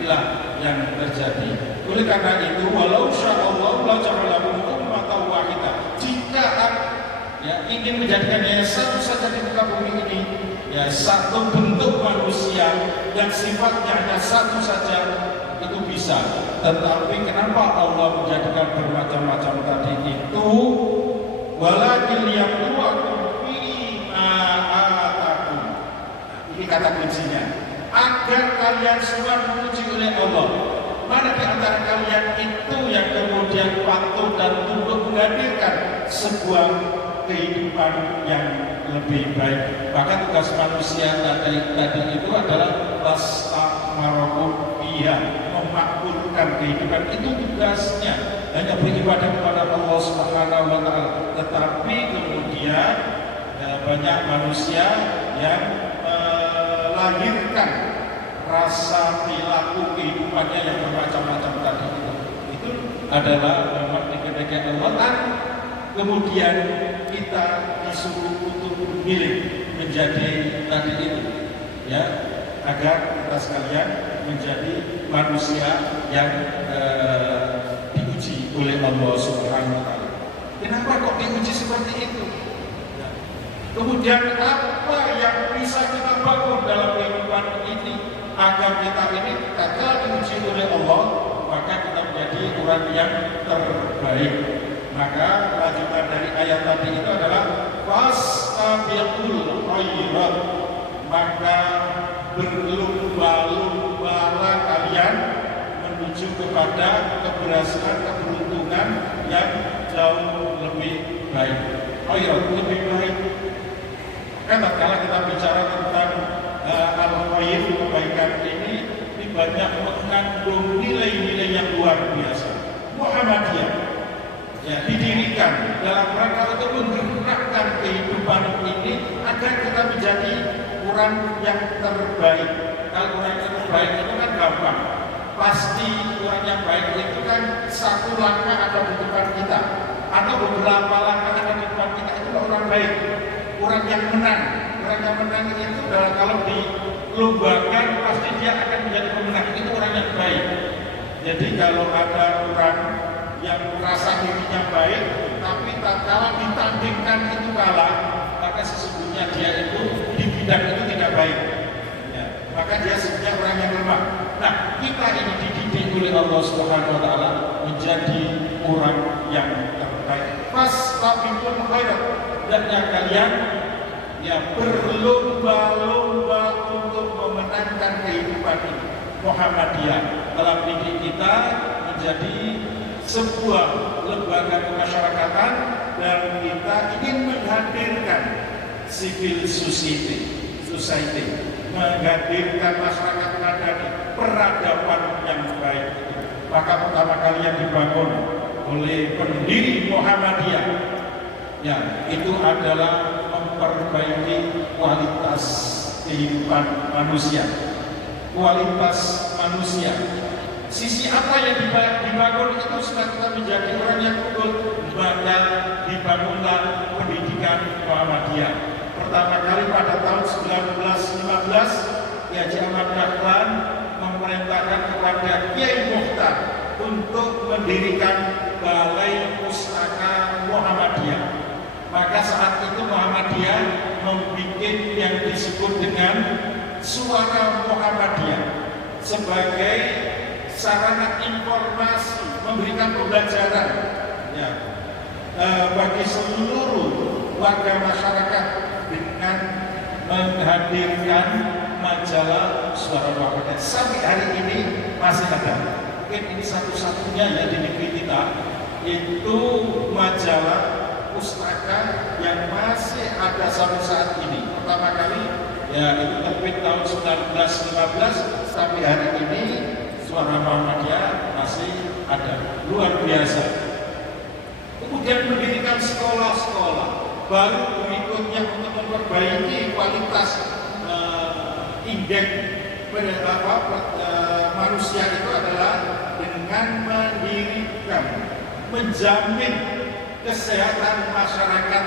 Inilah yang terjadi. Oleh karena itu, walau sya'allahu la ja'alakum ummatan wahidah. Jika ya ingin menjadikan yang satu saja di muka bumi ini, ya satu bentuk manusia yang sifatnya hanya satu saja, itu bisa. Tetapi kenapa Allah menjadikan bermacam-macam tadi itu? Walakin liyabluwakum fima atakum. Ini kata kuncinya. Agar kalian semua diuji oleh Allah. Mana di antara kalian itu yang kemudian patuh dan tunduk menghadirkan sebuah kehidupan yang lebih baik. Maka tugas manusia tadi itu adalah tas'amarokum biha, memakmurkan kehidupan. Itu tugasnya, hanya beribadah kepada Allah Subhanahu wa Ta'ala. Tetapi kemudian banyak manusia yang melahirkan rasa perilaku kehidupannya yang bermacam-macam tadi itu adalah memang dikehendaki Allah. Kemudian kita disuruh untuk memilih menjadi tadi itu, ya, agar kita sekalian menjadi manusia yang diuji oleh Allah Subhanahu wa Ta'ala. Kenapa kok diuji seperti itu? Ya. Kemudian apa yang bisa kita bangun dalam kehidupan ini agar kita ini gagal diuji oleh Allah, maka kita menjadi orang yang terbaik. Maka lanjutan dari ayat tadi itu adalah fastabiqul khairat, maka berlomba-lomba kalian menuju kepada keberhasilan, keberuntungan yang jauh lebih baik. Khairat lebih baik. Kan tatkala kita bicara tentang al-khair, kebaikan ini banyak mengandung nilai-nilai yang luar biasa. Muhammadiyah, ya, didirikan dalam rangka untuk menggerakkan kehidupan ini agar kita menjadi orang yang terbaik. Kalau orang yang terbaik itu kan gampang, pasti orang yang baik itu kan satu langkah ada di depan kita atau beberapa langkah ada di depan kita, itu orang baik, orang yang menang. Orang yang menang itu adalah kalau dilombakan pasti dia akan menjadi pemenang, itu orang yang baik. Jadi kalau ada orang yang merasa dirinya baik, tapi kalau ditandingkan itu kalah, maka sesungguhnya dia itu di bidang itu tidak baik. Ya, maka dia sebenarnya orang yang lemah. Nah, kita ini dididik oleh Allah Subhanahu Wa Taala menjadi orang yang terbaik. Pas labibul khairat, dan kalian ya berlomba-lomba untuk memenangkan kehidupan ini. Muhammadiyah dalam diri kita menjadi sebuah lembaga kemasyarakatan dan kita ingin menghadirkan civil society, menghadirkan masyarakat madani, peradaban yang baik. Maka pertama kali yang dibangun oleh pendiri Muhammadiyah, ya, itu adalah memperbaiki kualitas kehidupan manusia. Kualitas manusia. Sisi apa yang dibangun itu sudah kita menjadi orang yang unggul, maka dibangunlah pendidikan Muhammadiyah. Pertama kali pada tahun 1915, Kiai Ahmad Dahlan memerintahkan kepada Kiai Mukhtar untuk mendirikan Balai Pustaka Muhammadiyah. Maka saat itu Muhammadiyah membuat yang disebut dengan Suara Muhammadiyah sebagai sarana informasi, memberikan pembelajaran, ya, bagi seluruh warga masyarakat dengan menghadirkan majalah Suara Muhammadiyah. Sampai hari ini masih ada. Mungkin ini satu-satunya ya di negeri kita, itu majalah pustaka yang masih ada sampai saat ini. Pertama kali ya itu terbit tahun 1915, sampai hari ini Suara Muhammadiyah masih ada. Luar biasa. Kemudian mendirikan sekolah-sekolah baru berikutnya untuk memperbaiki kualitas indeks manusia itu adalah dengan mendirikan, menjamin kesehatan masyarakat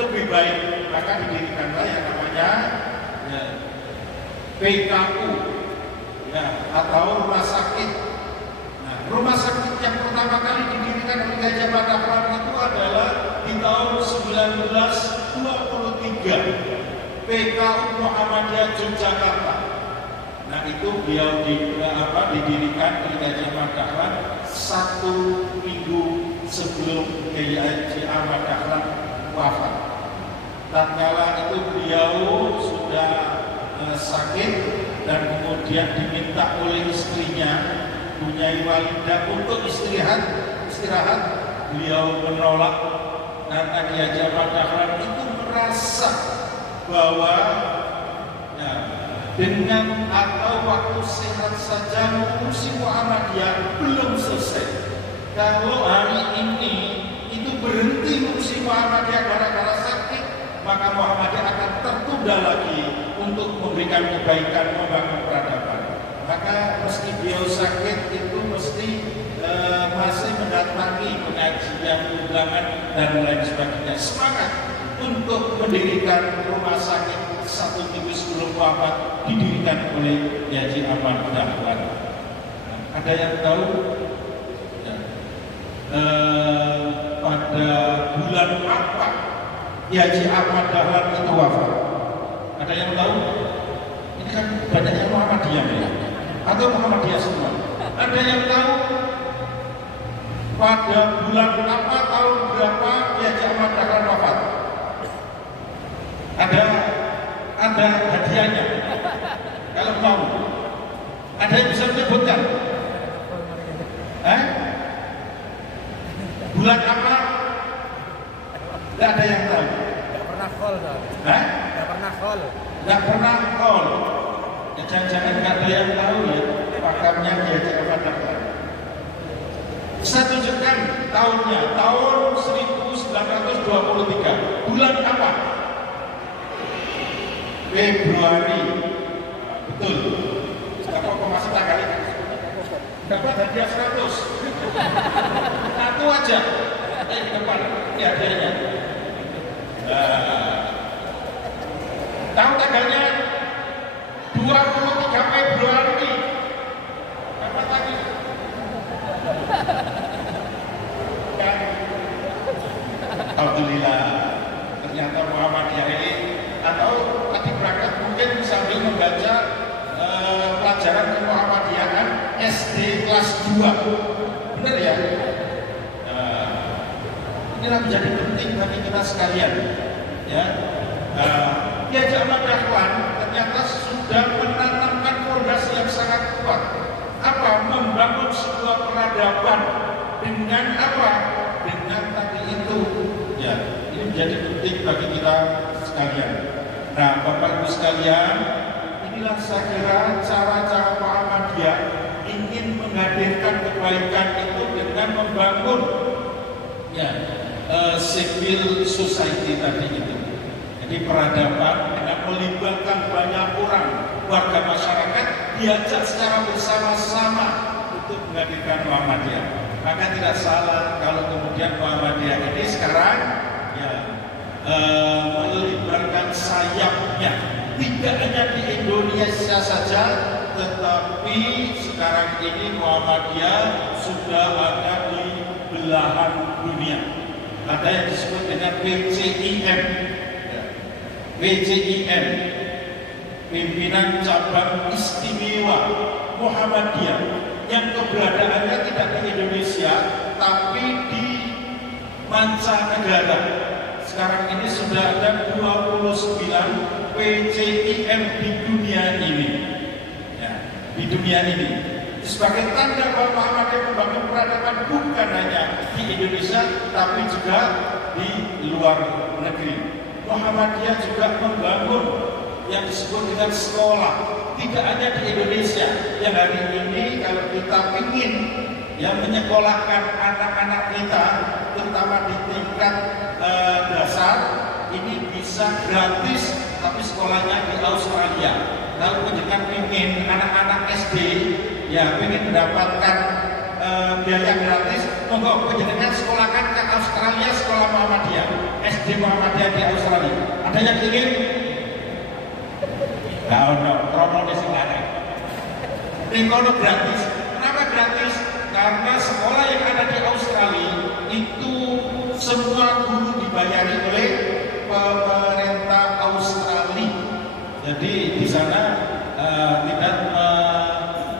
lebih baik. Maka didirikanlah yang namanya ya, PKU, ya, atau rumah sakit. Nah, rumah sakit yang pertama kali didirikan oleh Gajah Mada itu adalah di tahun 1923, PKU Muhammadiyah Yogyakarta. Nah, itu beliau didirikan oleh Gajah Mada 1 minggu sebelum Kiai Ahmad Dahlan wafat. Tatkala itu beliau sudah sakit dan kemudian diminta oleh istrinya Bunyai Walidah untuk istirahat, beliau menolak karena Kiai Ahmad Dahlan itu merasa bahwa ya, dengan atau waktu sehat saja mengurusi Muhammadiyah belum selesai. Kalau hari ini itu berhenti mengurusi Muhammadiyah gara-gara sakit, maka Muhammadiyah akan tertunda lagi untuk memberikan kebaikan, membangun peradaban. Maka meski beliau sakit itu mesti masih mendatangi pengajian, undangan dan lain sebagainya. Semangat untuk mendirikan rumah sakit satu minggu sebelum wafat didirikan oleh Haji Ahmad Dahlan. Ada yang tahu? Ya. Pada bulan apa Haji Ahmad Dahlan itu wafat? Ada yang tahu? Ini kan banyaknya Muhammadiyah ya? Atau Muhammadiyah semua? Ada yang tahu pada bulan apa, tahun berapa Haji Ahmad Dahlan wafat? Ada hadiahnya. Kalau mau, ada yang bisa menyebutkan? Bulan apa? Tidak ada yang tahu. Tidak pernah call, Tidak pernah call. Tidak pernah call. Ya, jangan-jangan nggak ada yang tahu ya pakamnya Haji Ahmad Dahlan. Saya tunjukkan tahunnya, tahun 1923. Bulan apa? Februari. Betul. Siapa masih tanggal ini? Dapat hadiah 100. Satu aja. Di depan ini hadiahnya. Tahu tanggalnya? 23 Februari. Dapat lagi. Alhamdulillah. Ternyata Muhammadiyah ini, atau tadi berangkat mungkin sambil membaca pelajaran kemuhammadiyahan SD kelas 2. Benar ya? Inilah menjadi penting bagi kita sekalian. Ya, Haji Ahmad Dahlan ternyata sudah menanamkan fondasi yang sangat kuat. Apa? Membangun sebuah peradaban dengan apa? Dengan tadi itu. Ya, ini menjadi penting bagi kita sekalian. Nah, Bapak Ibu sekalian, inilah saya kira cara-cara Muhammadiyah ingin menghadirkan kebaikan itu dengan membangun ya civil society tadi itu. Jadi peradaban dengan melibatkan banyak orang, warga masyarakat diajak secara bersama-sama untuk menghadirkan Muhammadiyah. Maka tidak salah kalau kemudian Muhammadiyah ini sekarang ya melibatkan sayapnya tidak hanya di Indonesia saja, tetapi sekarang ini Muhammadiyah sudah ada di belahan dunia. Ada yang disebut dengan WCIM, WCIM, Pimpinan Cabang Istimewa Muhammadiyah, yang keberadaannya tidak di Indonesia tapi di mancanegara. Sekarang ini sudah ada 29 WCIM di dunia ini. Ya, di dunia ini. Sebagai tanda bahwa Muhammadiyah membangun peradaban bukan hanya di Indonesia, tapi juga di luar negeri. Muhammadiyah juga membangun yang disebut dengan sekolah, tidak hanya di Indonesia. Yang hari ini kalau kita ingin yang menyekolahkan anak-anak kita, terutama di tingkat dasar, ini bisa gratis, tapi sekolahnya di Australia. Kalau pendidikan ingin anak-anak SD, ya ingin mendapatkan biaya gratis, monggo pendidikan sekolahkan ke Australia, sekolah Muhammadiyah, SD Muhammadiyah di Australia. Ada yang ingin? Promo di sekarang. Ini gratis. Kenapa gratis? Karena sekolah yang ada di Australia itu semua guru dibayari oleh pemerintah Australia. Jadi di sana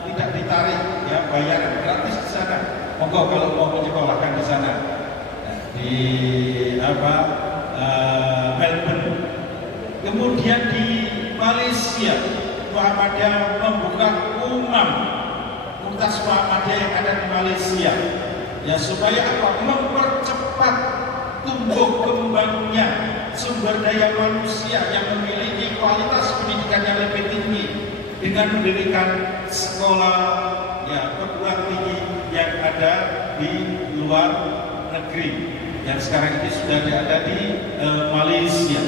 tidak ditarik ya bayaran, gratis di sana. Monggo kalau mau menyekolahkan di sana di Melbourne. Kemudian di Malaysia Muhammadiyah membuka Umtas Muhammadiyah yang ada di Malaysia ya supaya apa? Mempercepat tumbuh kembangnya sumber daya manusia yang memiliki kualitas pendidikan yang lebih tinggi dengan mendirikan sekolah ya perguruan tinggi yang ada di luar negeri yang sekarang ini sudah ada di Malaysia.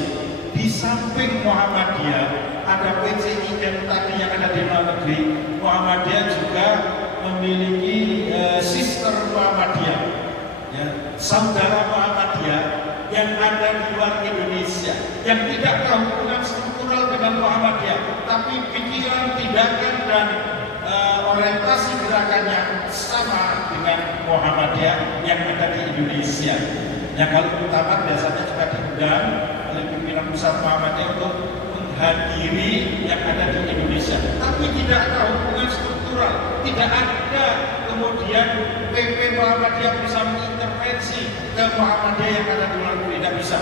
Di samping Muhammadiyah ada WCIM tadi yang ada di luar negeri. Muhammadiyah juga memiliki sister saudara Muhammadiyah yang ada di luar Indonesia, yang tidak tahu hubungan struktural dengan Muhammadiyah, tapi pikiran, tindakan dan orientasi gerakannya sama dengan Muhammadiyah yang ada di Indonesia. Yang kalau utama biasanya juga diundang oleh pimpinan pusat Muhammadiyah untuk menghadiri yang ada di Indonesia, tapi tidak tahu hubungan struktural, tidak ada kemudian PP Muhammadiyah bisa mengintervensi ke Muhammadiyah yang ada di luar negeri, tidak bisa,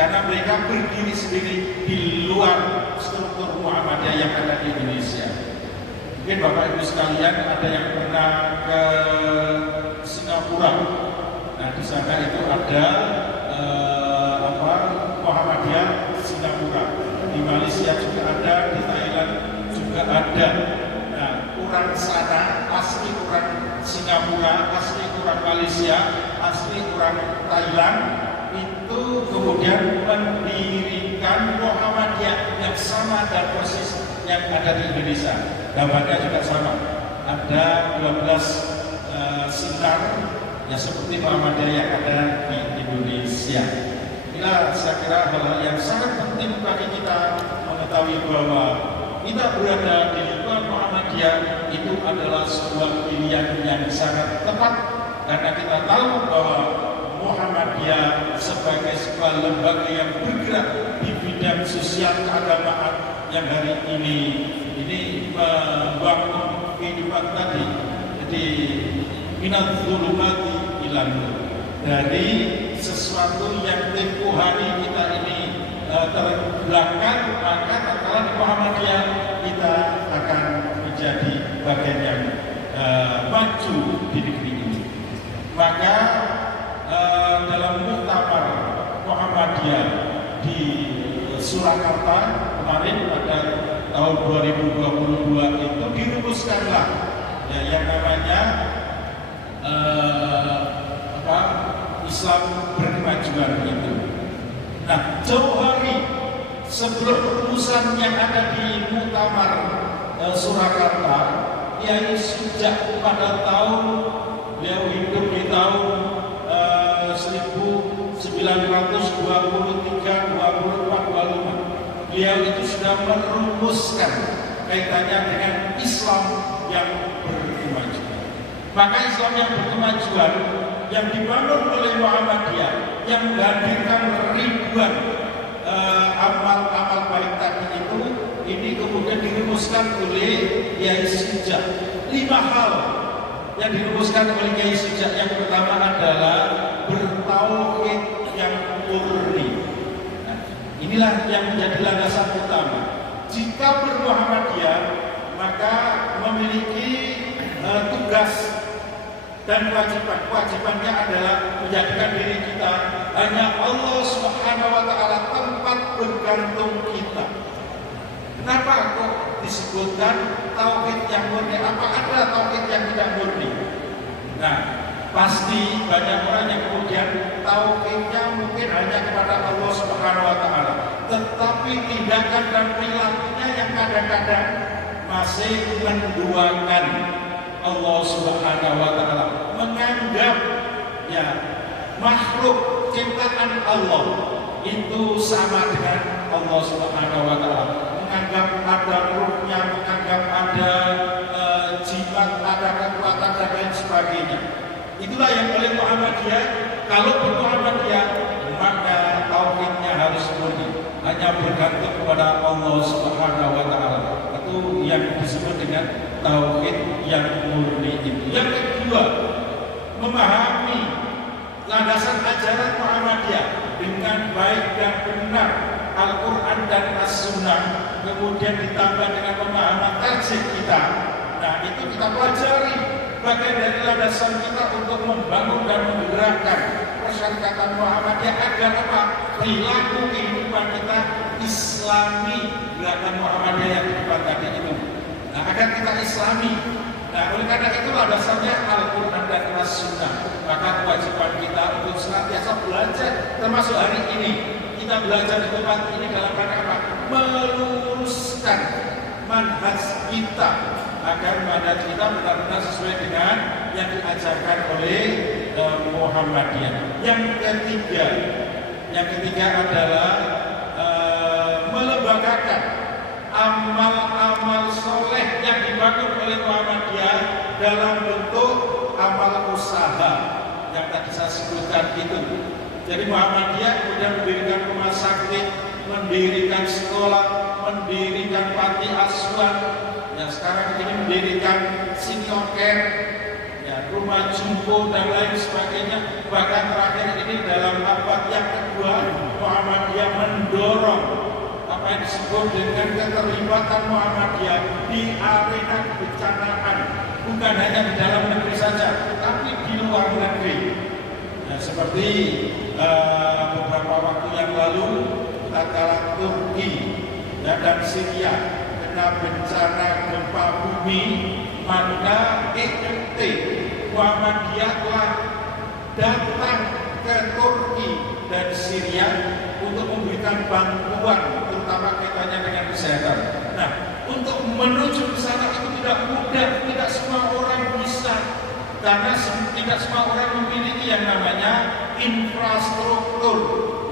karena mereka berdiri sendiri di luar struktur Muhammadiyah yang ada di Indonesia. Mungkin Bapak Ibu sekalian ada yang pernah ke Singapura. Nah, di sana itu ada Muhammadiyah Singapura. Di Malaysia juga ada, di Thailand juga ada. Nah, orang sana asli orang Singapura, asli orang Malaysia, asli orang Thailand itu kemudian mendirikan Muhammadiyah yang sama dan persis yang ada di Indonesia. Gambarnya juga sama. Ada 12 sinar yang seperti Muhammadiyah yang ada di Indonesia. Inilah saya kira hal yang sangat penting bagi kita mengetahui bahwa kita berada di lingkungan Muhammadiyah itu adalah sebuah pilihan yang sangat tepat, karena kita tahu bahwa Muhammadiyah sebagai sebuah lembaga yang bergerak di bidang sosial keagamaan yang hari ini membangun kehidupan tadi, jadi minat zulumati ilan, dari sesuatu yang tempoh hari kita ini terbelakang, maka tatkala di Muhammadiyah kita akan menjadi bagian yang maju di negeri ini. Maka dalam muktamar Muhammadiyah di Surakarta kemarin pada tahun 2022 itu dirumuskanlah ya, yang namanya Islam berkemajuan itu. Nah, jauh hari sebelum rumusan yang ada di muktamar Surakarta, Kiai sejak pada tahun beliau hidup di tahun 1923, 24, 25. Beliau itu sudah merumuskan kaitannya dengan Islam yang berkemajuan. Maka Islam yang berkemajuan yang dibangun oleh Muhammadiyah, yang menghadirkan ribuan amal-amal baik tadi itu, ini kemudian dirumuskan oleh Kiai Sujak. 5 hal yang dirumuskan oleh Kiai Sujak. Yang pertama adalah bertauhid yang murni. Nah, inilah yang menjadi landasan utama. Jika bermuhammadiyah, maka memiliki tugas dan kewajibannya adalah menjadikan diri kita hanya Allah Subhanahu wa Ta'ala tempat bergantung kita. Kenapa kok disebutkan tauhid yang murni? Apa ada tauhid yang tidak murni? Nah, pasti banyak orang yang kemudian tauhidnya mungkin hanya kepada Allah Subhanahu wa Ta'ala, tetapi tindakan dan perilakunya yang kadang-kadang masih menduakan Allah Subhanahu wa Ta'ala, menganggap ya makhluk ciptaan Allah itu sama dengan Allah Subhanahu wa Ta'ala, menganggap ada ruhnya, menganggap ada jimat, ada kekuatan dan lain sebagainya. Itulah yang oleh Muhammadiyah. Kalau bermuhammadiyah, maka tauhidnya harus murni, hanya bergantung kepada Allah Subhanahu wa Ta'ala. Itu yang disebut dengan tauhid yang murni itu. Yang kedua, memahami landasan ajaran Muhammadiyah dengan baik dan benar, Al-Quran dan As-Sunnah, kemudian ditambah dengan pemahaman tarjih kita. Nah, itu kita pelajari bagian dari landasan kita untuk membangun dan menggerakkan persyarikatan Muhammadiyah agar apa? Perilaku kehidupan kita Islami gerakan Muhammadiyah yang di depan tadi itu. Nah, agar kita Islami. Nah, oleh karena itu landasannya Al-Quran dan As-Sunnah. Maka kewajiban kita untuk senantiasa belajar, termasuk hari ini kita belajar di tempat ini dalam rangka apa? Meluruskan manhaj kita agar manhaj kita benar-benar sesuai dengan yang diajarkan oleh Muhammadiyah. Yang ketiga adalah melembagakan amal-amal soleh yang dibangun oleh Muhammadiyah dalam bentuk amal usaha yang tadi saya sebutkan itu. Jadi Muhammadiyah kemudian mendirikan rumah sakit, mendirikan sekolah, mendirikan panti asuhan, ya sekarang ini mendirikan senior care, ya rumah jumbo dan lain sebagainya. Bahkan terakhir ini dalam abad yang kedua, Muhammadiyah mendorong apa yang disebut dengan keterlibatan Muhammadiyah di arena kebencanaan, bukan hanya di dalam negeri saja, tapi di luar negeri. Ya, seperti beberapa waktu yang lalu tatkala Turki dan Syria kena bencana gempa bumi, maka EMT Muhammadiyah telah datang ke Turki dan Syria untuk memberikan bantuan, terutama kaitannya dengan kesehatan. Nah, untuk menuju ke sana itu tidak mudah, tidak semua orang bisa, karena tidak semua orang memiliki yang namanya infrastruktur.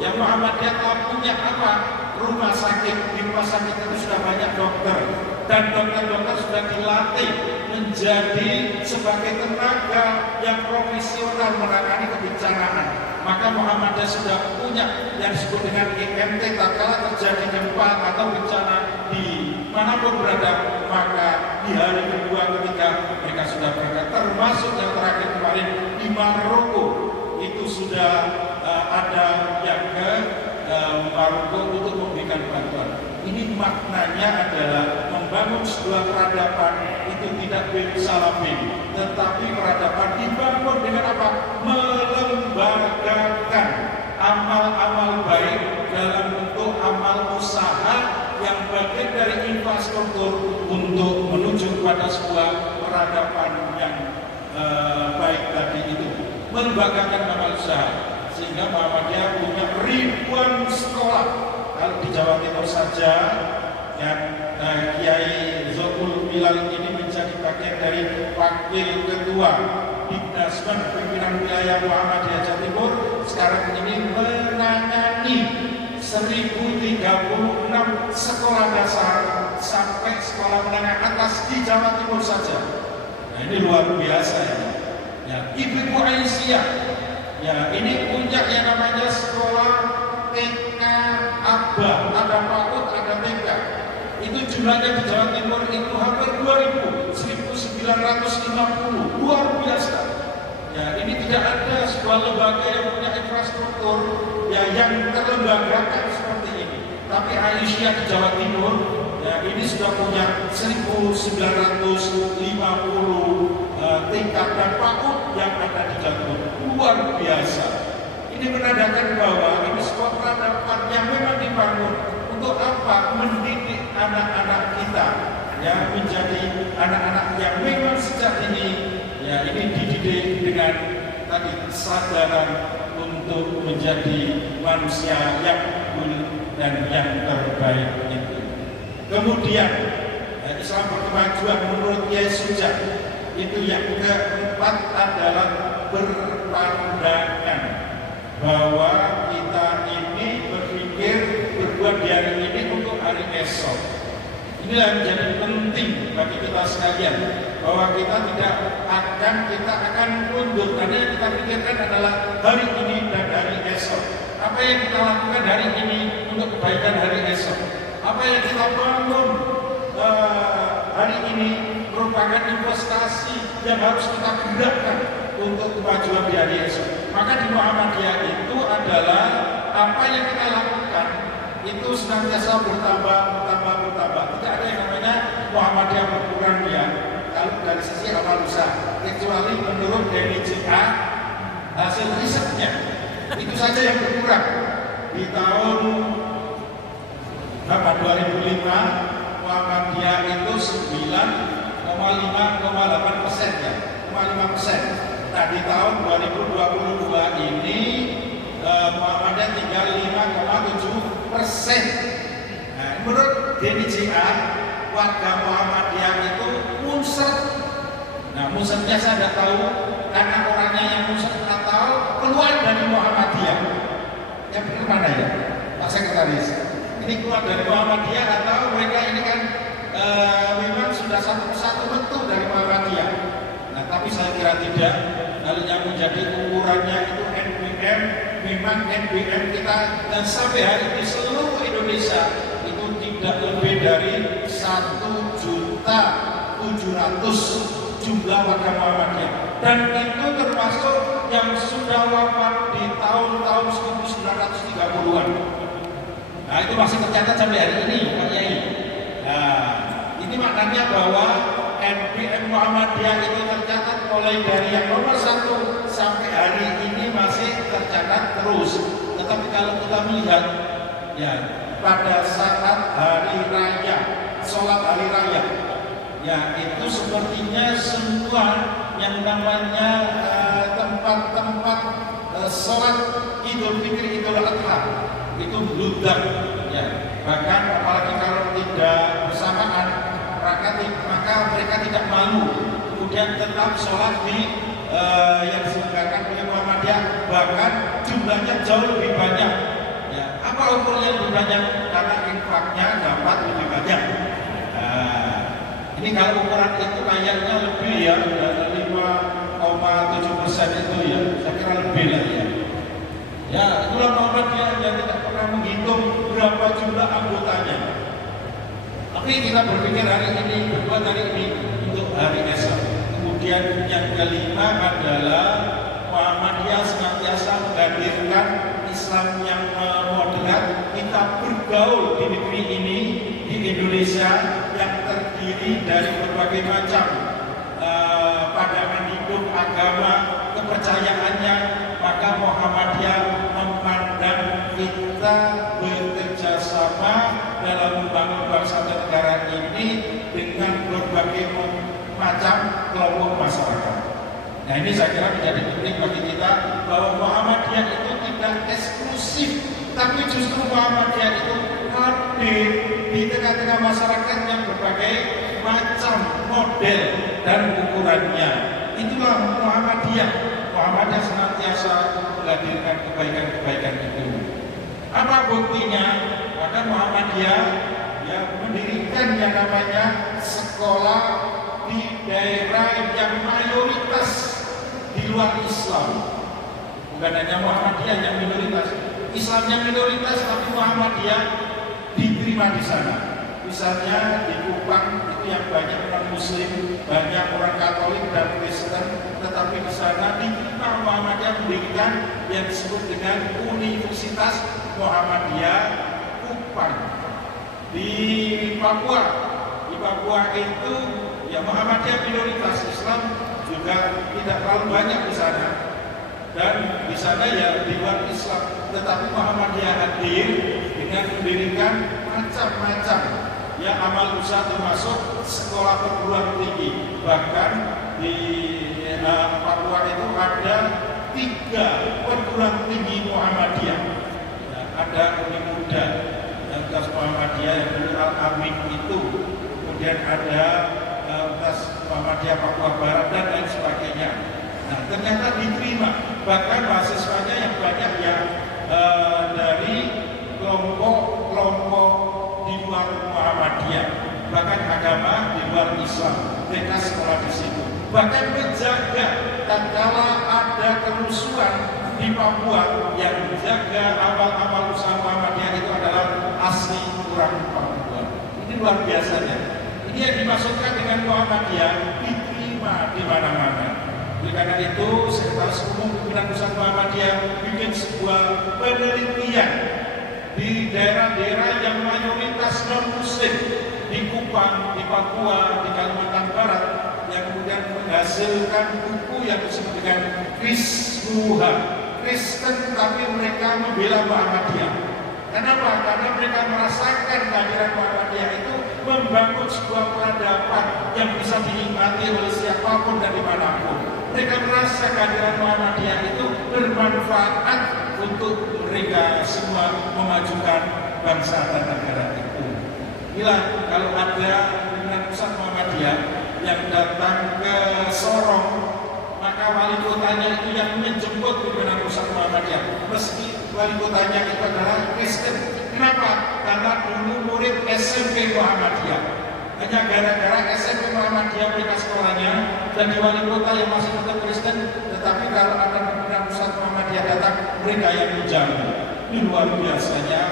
Yang Muhammadiyah telah punya apa? Rumah sakit. Di rumah sakit itu sudah banyak dokter, dan dokter-dokter sudah dilatih menjadi sebagai tenaga yang profesional menangani kebencanaan. Maka Muhammadiyah sudah punya yang disebut dengan IMT, tatkala terjadi gempa atau bencana di manapun berada, maka di hari kedua ketiga mereka sudah berangkat. Termasuk yang terakhir kemarin di Maroko, itu sudah ada yang ke Maroko untuk memberikan bantuan. Ini maknanya adalah membangun sebuah peradaban itu tidak bersalamin, tetapi peradaban dibangun dengan apa? Melembagakan amal-amal baik dalam bentuk amal usaha yang bagian dari infrastruktur untuk menuju kepada sebuah peradaban yang baik tadi itu. Melembagakan amal usaha, sehingga Muhammadiyah punya ribuan sekolah. Kalau di Jawa Timur saja, dan Kiai Zokul Bilal ini menjadi bagian dari wakil ketua Dinkasmen Pimpinan Wilayah Muhammadiyah Jawa Timur, sekarang ini menangani 1036 sekolah dasar sampai sekolah menengah atas di Jawa Timur saja. Nah, ini luar biasa ya. Ya, Ibu Aisyah, ya ini punya yang namanya sekolah TK Abah, ada PAUD, ada TK. Itu jumlahnya di Jawa Timur itu hampir 2000, 1950, luar biasa. Ya, ini tidak ada sebuah lembaga yang punya infrastruktur ya yang terlembagakan seperti ini. Tapi Aisyah di Jawa Timur, ya ini sudah punya 1950 tingkat dan PAUD yang ada di Jawa Timur. Luar biasa. Ini menandakan bahwa ini sebuah peradaban yang memang dibangun untuk apa? Mendidik anak-anak kita, ya menjadi anak-anak yang memang sejak ini, ya ini dididik dengan tadi kesadaran untuk menjadi manusia yang unggul dan yang terbaik itu. Kemudian Islam berkemajuan menurut Kiai Sujat itu yang keempat adalah berpandangan bahwa kita ini berpikir berbuat di hari ini untuk hari esok. Inilah yang menjadi penting bagi kita sekalian, bahwa kita akan mundur, karena yang kita pikirkan adalah hari ini dan hari esok. Apa yang kita lakukan hari ini untuk kebaikan hari esok, apa yang kita bangun hari ini merupakan investasi yang harus kita gerakkan untuk kemajuan di hari esok. Maka di Muhammadiyah itu adalah apa yang kita lakukan itu senantiasa bertambah. Tidak ada yang namanya Muhammadiyah berkurang ya, kalau dari sisi amal usaha, kecuali menurut DNIJA hasil risetnya itu saja yang berkurang. Di tahun 2005 Muhammadiyah itu 9,5,8% ya, 5,5%. Nah di tahun 2022 ini Muhammadiyah tinggal 5,7%. Nah, menurut DNIJA warga Muhammadiyah itu munsert Nah, senantiasa ada tahu karena orangnya yang tahu keluar dari Muhammadiyah. Yang benar mana ya, Pak Sekretaris? Ini keluar dari Muhammadiyah atau mereka ini kan memang sudah satu bentuk dari Muhammadiyah. Nah, tapi saya kira tidak. Lalu yang menjadi ukurannya itu NBM, memang NBM kita dan sampai hari ini seluruh Indonesia itu tidak lebih dari 1.700.000 jumlah warga Muhammadiyah, dan itu termasuk yang sudah wafat di tahun-tahun 1930-an. Nah, itu masih tercatat sampai hari ini, Pak Yai. Nah, ini maknanya bahwa NBM Muhammadiyah itu tercatat mulai dari yang nomor 1 sampai hari ini masih tercatat terus. Tetapi kalau kita melihat, ya pada saat hari raya, sholat hari raya, ya itu sepertinya semua yang namanya tempat-tempat sholat Idul Fitri, Idul Adha itu bludak, ya. Bahkan apalagi kalau tidak bersamaan, maka mereka tidak malu, kemudian tetap sholat di yang diselenggarakan oleh Muhammadiyah, bahkan jumlahnya jauh lebih banyak. Ya, apa ukurnya lebih banyak? Karena infaknya dapat lebih banyak. Nah, ini kalau ukuran itu kayaknya lebih ya, 5,7% itu ya, saya kira lebih lah ya. Ya, itulah Muhammadiyah yang tidak pernah menghitung berapa jumlah anggotanya. Tapi kita berpikir hari ini, berbuat hari ini untuk hari esok. Kemudian yang kelima adalah Muhammadiyah senantiasa menghadirkan Islam yang moderat. Kita bergaul di negeri ini, di Indonesia, yang terdiri dari berbagai macam pandangan hidup, agama, kepercayaannya. Maka Muhammadiyah memandang kita bekerja sama dalam membangun bangsa dan negara ini dengan berbagai macam kelompok masyarakat. Nah, ini saya kira menjadi penting bagi kita bahwa Muhammadiyah itu tidak eksklusif, tapi justru Muhammadiyah itu hadir di tengah-tengah masyarakat yang berbagai macam model dan ukurannya. Itulah Muhammadiyah. Muhammadiyah senantiasa menghadirkan kebaikan-kebaikan itu. Apa buktinya? Maka Muhammadiyah yang mendirikan yang namanya sekolah di daerah yang mayoritas di luar Islam. Bukan hanya Muhammadiyah yang minoritas, Islam yang minoritas, tapi Muhammadiyah diterima di sana. Misalnya di Kupang itu yang banyak orang Muslim, banyak orang Katolik dan Kristen, tetapi di sana diterima Muhammadiyah mendirikan yang disebut dengan Universitas Muhammadiyah Kupang. Di Papua itu ya Muhammadiyah minoritas, Islam juga tidak terlalu banyak di sana. Dan di sana ya di luar Islam, tetapi Muhammadiyah hadir dengan mendirikan macam-macam ya amal usaha termasuk sekolah perguruan tinggi. Bahkan di Papua itu ada 3 perguruan tinggi Muhammadiyah. Ada Uni Muda Universitas Muhammadiyah yang dulu Al-Amin itu, kemudian ada Universitas Muhammadiyah Papua Barat dan lain sebagainya. Nah, ternyata diterima, bahkan mahasiswanya yang banyak yang dari kelompok di luar Muhammadiyah, bahkan agama di luar Islam, mereka sekolah di situ. Bahkan menjaga tatkala ada kerusuhan di Papua, yang menjaga amal-amal usaha Muhammadiyah itu adalah asli orang Papua. Ini luar biasanya. Ini yang dimaksudkan dengan Muhammadiyah diterima di mana-mana. Oleh karena itu, Sekretaris Umum Pimpinan Pusat Muhammadiyah bikin sebuah penelitian di daerah-daerah yang mayoritas non-Muslim, di Kupang, di Papua, di Kalimantan Barat, yang kemudian menghasilkan buku yang disebut dengan Krismuha, Kristen tapi mereka membela Muhammadiyah. Kenapa? Karena mereka merasakan kehadiran Muhammadiyah itu membangun sebuah peradaban yang bisa dinikmati oleh siapapun dan dimanapun. Mereka merasa kehadiran Muhammadiyah itu bermanfaat untuk mereka semua memajukan bangsa dan negara itu. Bila kalau ada pimpinan pusat Muhammadiyah yang datang ke kotanya itu yang menjemput pimpinan pusat Muhammadiyah, meski wali kotanya itu adalah Kristen. Kenapa? Karena dulu murid SMP Muhammadiyah. Hanya gara-gara SMP Muhammadiyah mereka sekolahnya dan di wali kota yang masih tetap Kristen, tetapi kalau ada pimpinan pusat Muhammadiyah datang, mereka yang menjamu. Ini luar biasanya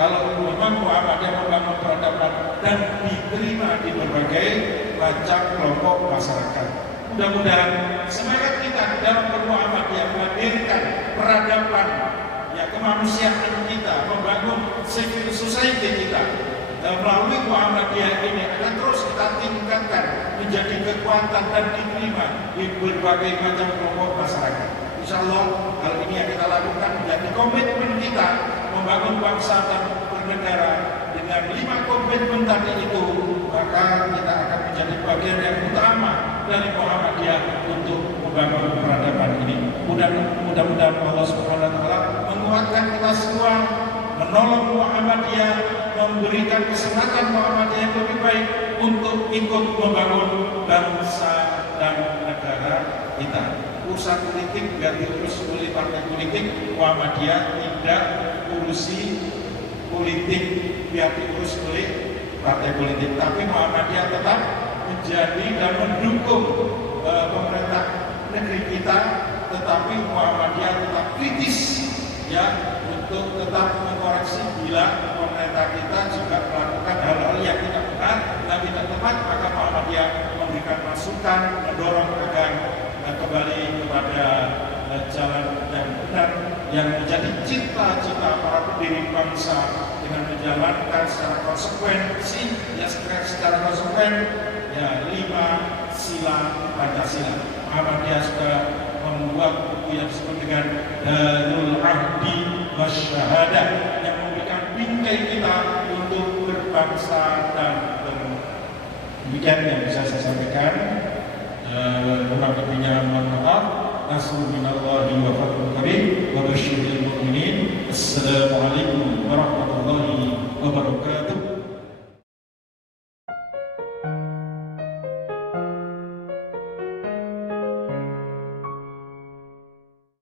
kalau memang Muhammadiyah membangun peradaban dan diterima di berbagai macam kelompok masyarakat. Mudah-mudahan semangat kita dalam bermuhammadiyah menghadirkan peradaban, ya, kemanusiaan kita, membangun civil society kita melalui Muhammadiyah ini akan terus kita tingkatkan menjadi kekuatan dan diterima di berbagai macam kelompok masyarakat. Insya Allah hal ini yang kita lakukan menjadi komitmen kita membangun bangsa dan bernegara. Dengan 5 komitmen tadi itu, maka kita akan menjadi bagian yang utama dari Muhammadiyah untuk membangun peradaban ini. Mudah-mudahan Allah Subhanahu wa taala menguatkan kita semua, menolong Muhammadiyah, memberikan kesempatan Muhammadiyah yang lebih baik untuk ikut membangun bangsa dan negara kita. Urusan politik biar diurus oleh partai politik, Muhammadiyah tidak urusi politik biar diurus oleh partai politik, tapi Muhammadiyah tetap menjadi dan mendukung pemerintah negeri kita, tetapi Muhammadiyah tetap kritis, ya, untuk tetap mengoreksi bila pemerintah kita juga melakukan hal-hal yang tidak benar dan tidak tepat, maka Muhammadiyah memberikan masukan, mendorong agar kembali kepada jalan yang benar yang menjadi cita-cita para pendiri bangsa dengan menjalankan secara konsekuensi, ya, secara konsekuen, ya, 5 sila Pancasila. Muhammadiyah sudah membuat buku yang disebut dengan Darul Ahdi Wasyahadah yang memberikan bingkai kita untuk berbangsa dan bernegara. Demikian yang bisa saya sampaikan. Kurang lebihnya mohon maaf. Nasrullahi wa fathul qarib wa basyiril mu'minin. Assalamualaikum warahmatullahi wabarakatuh.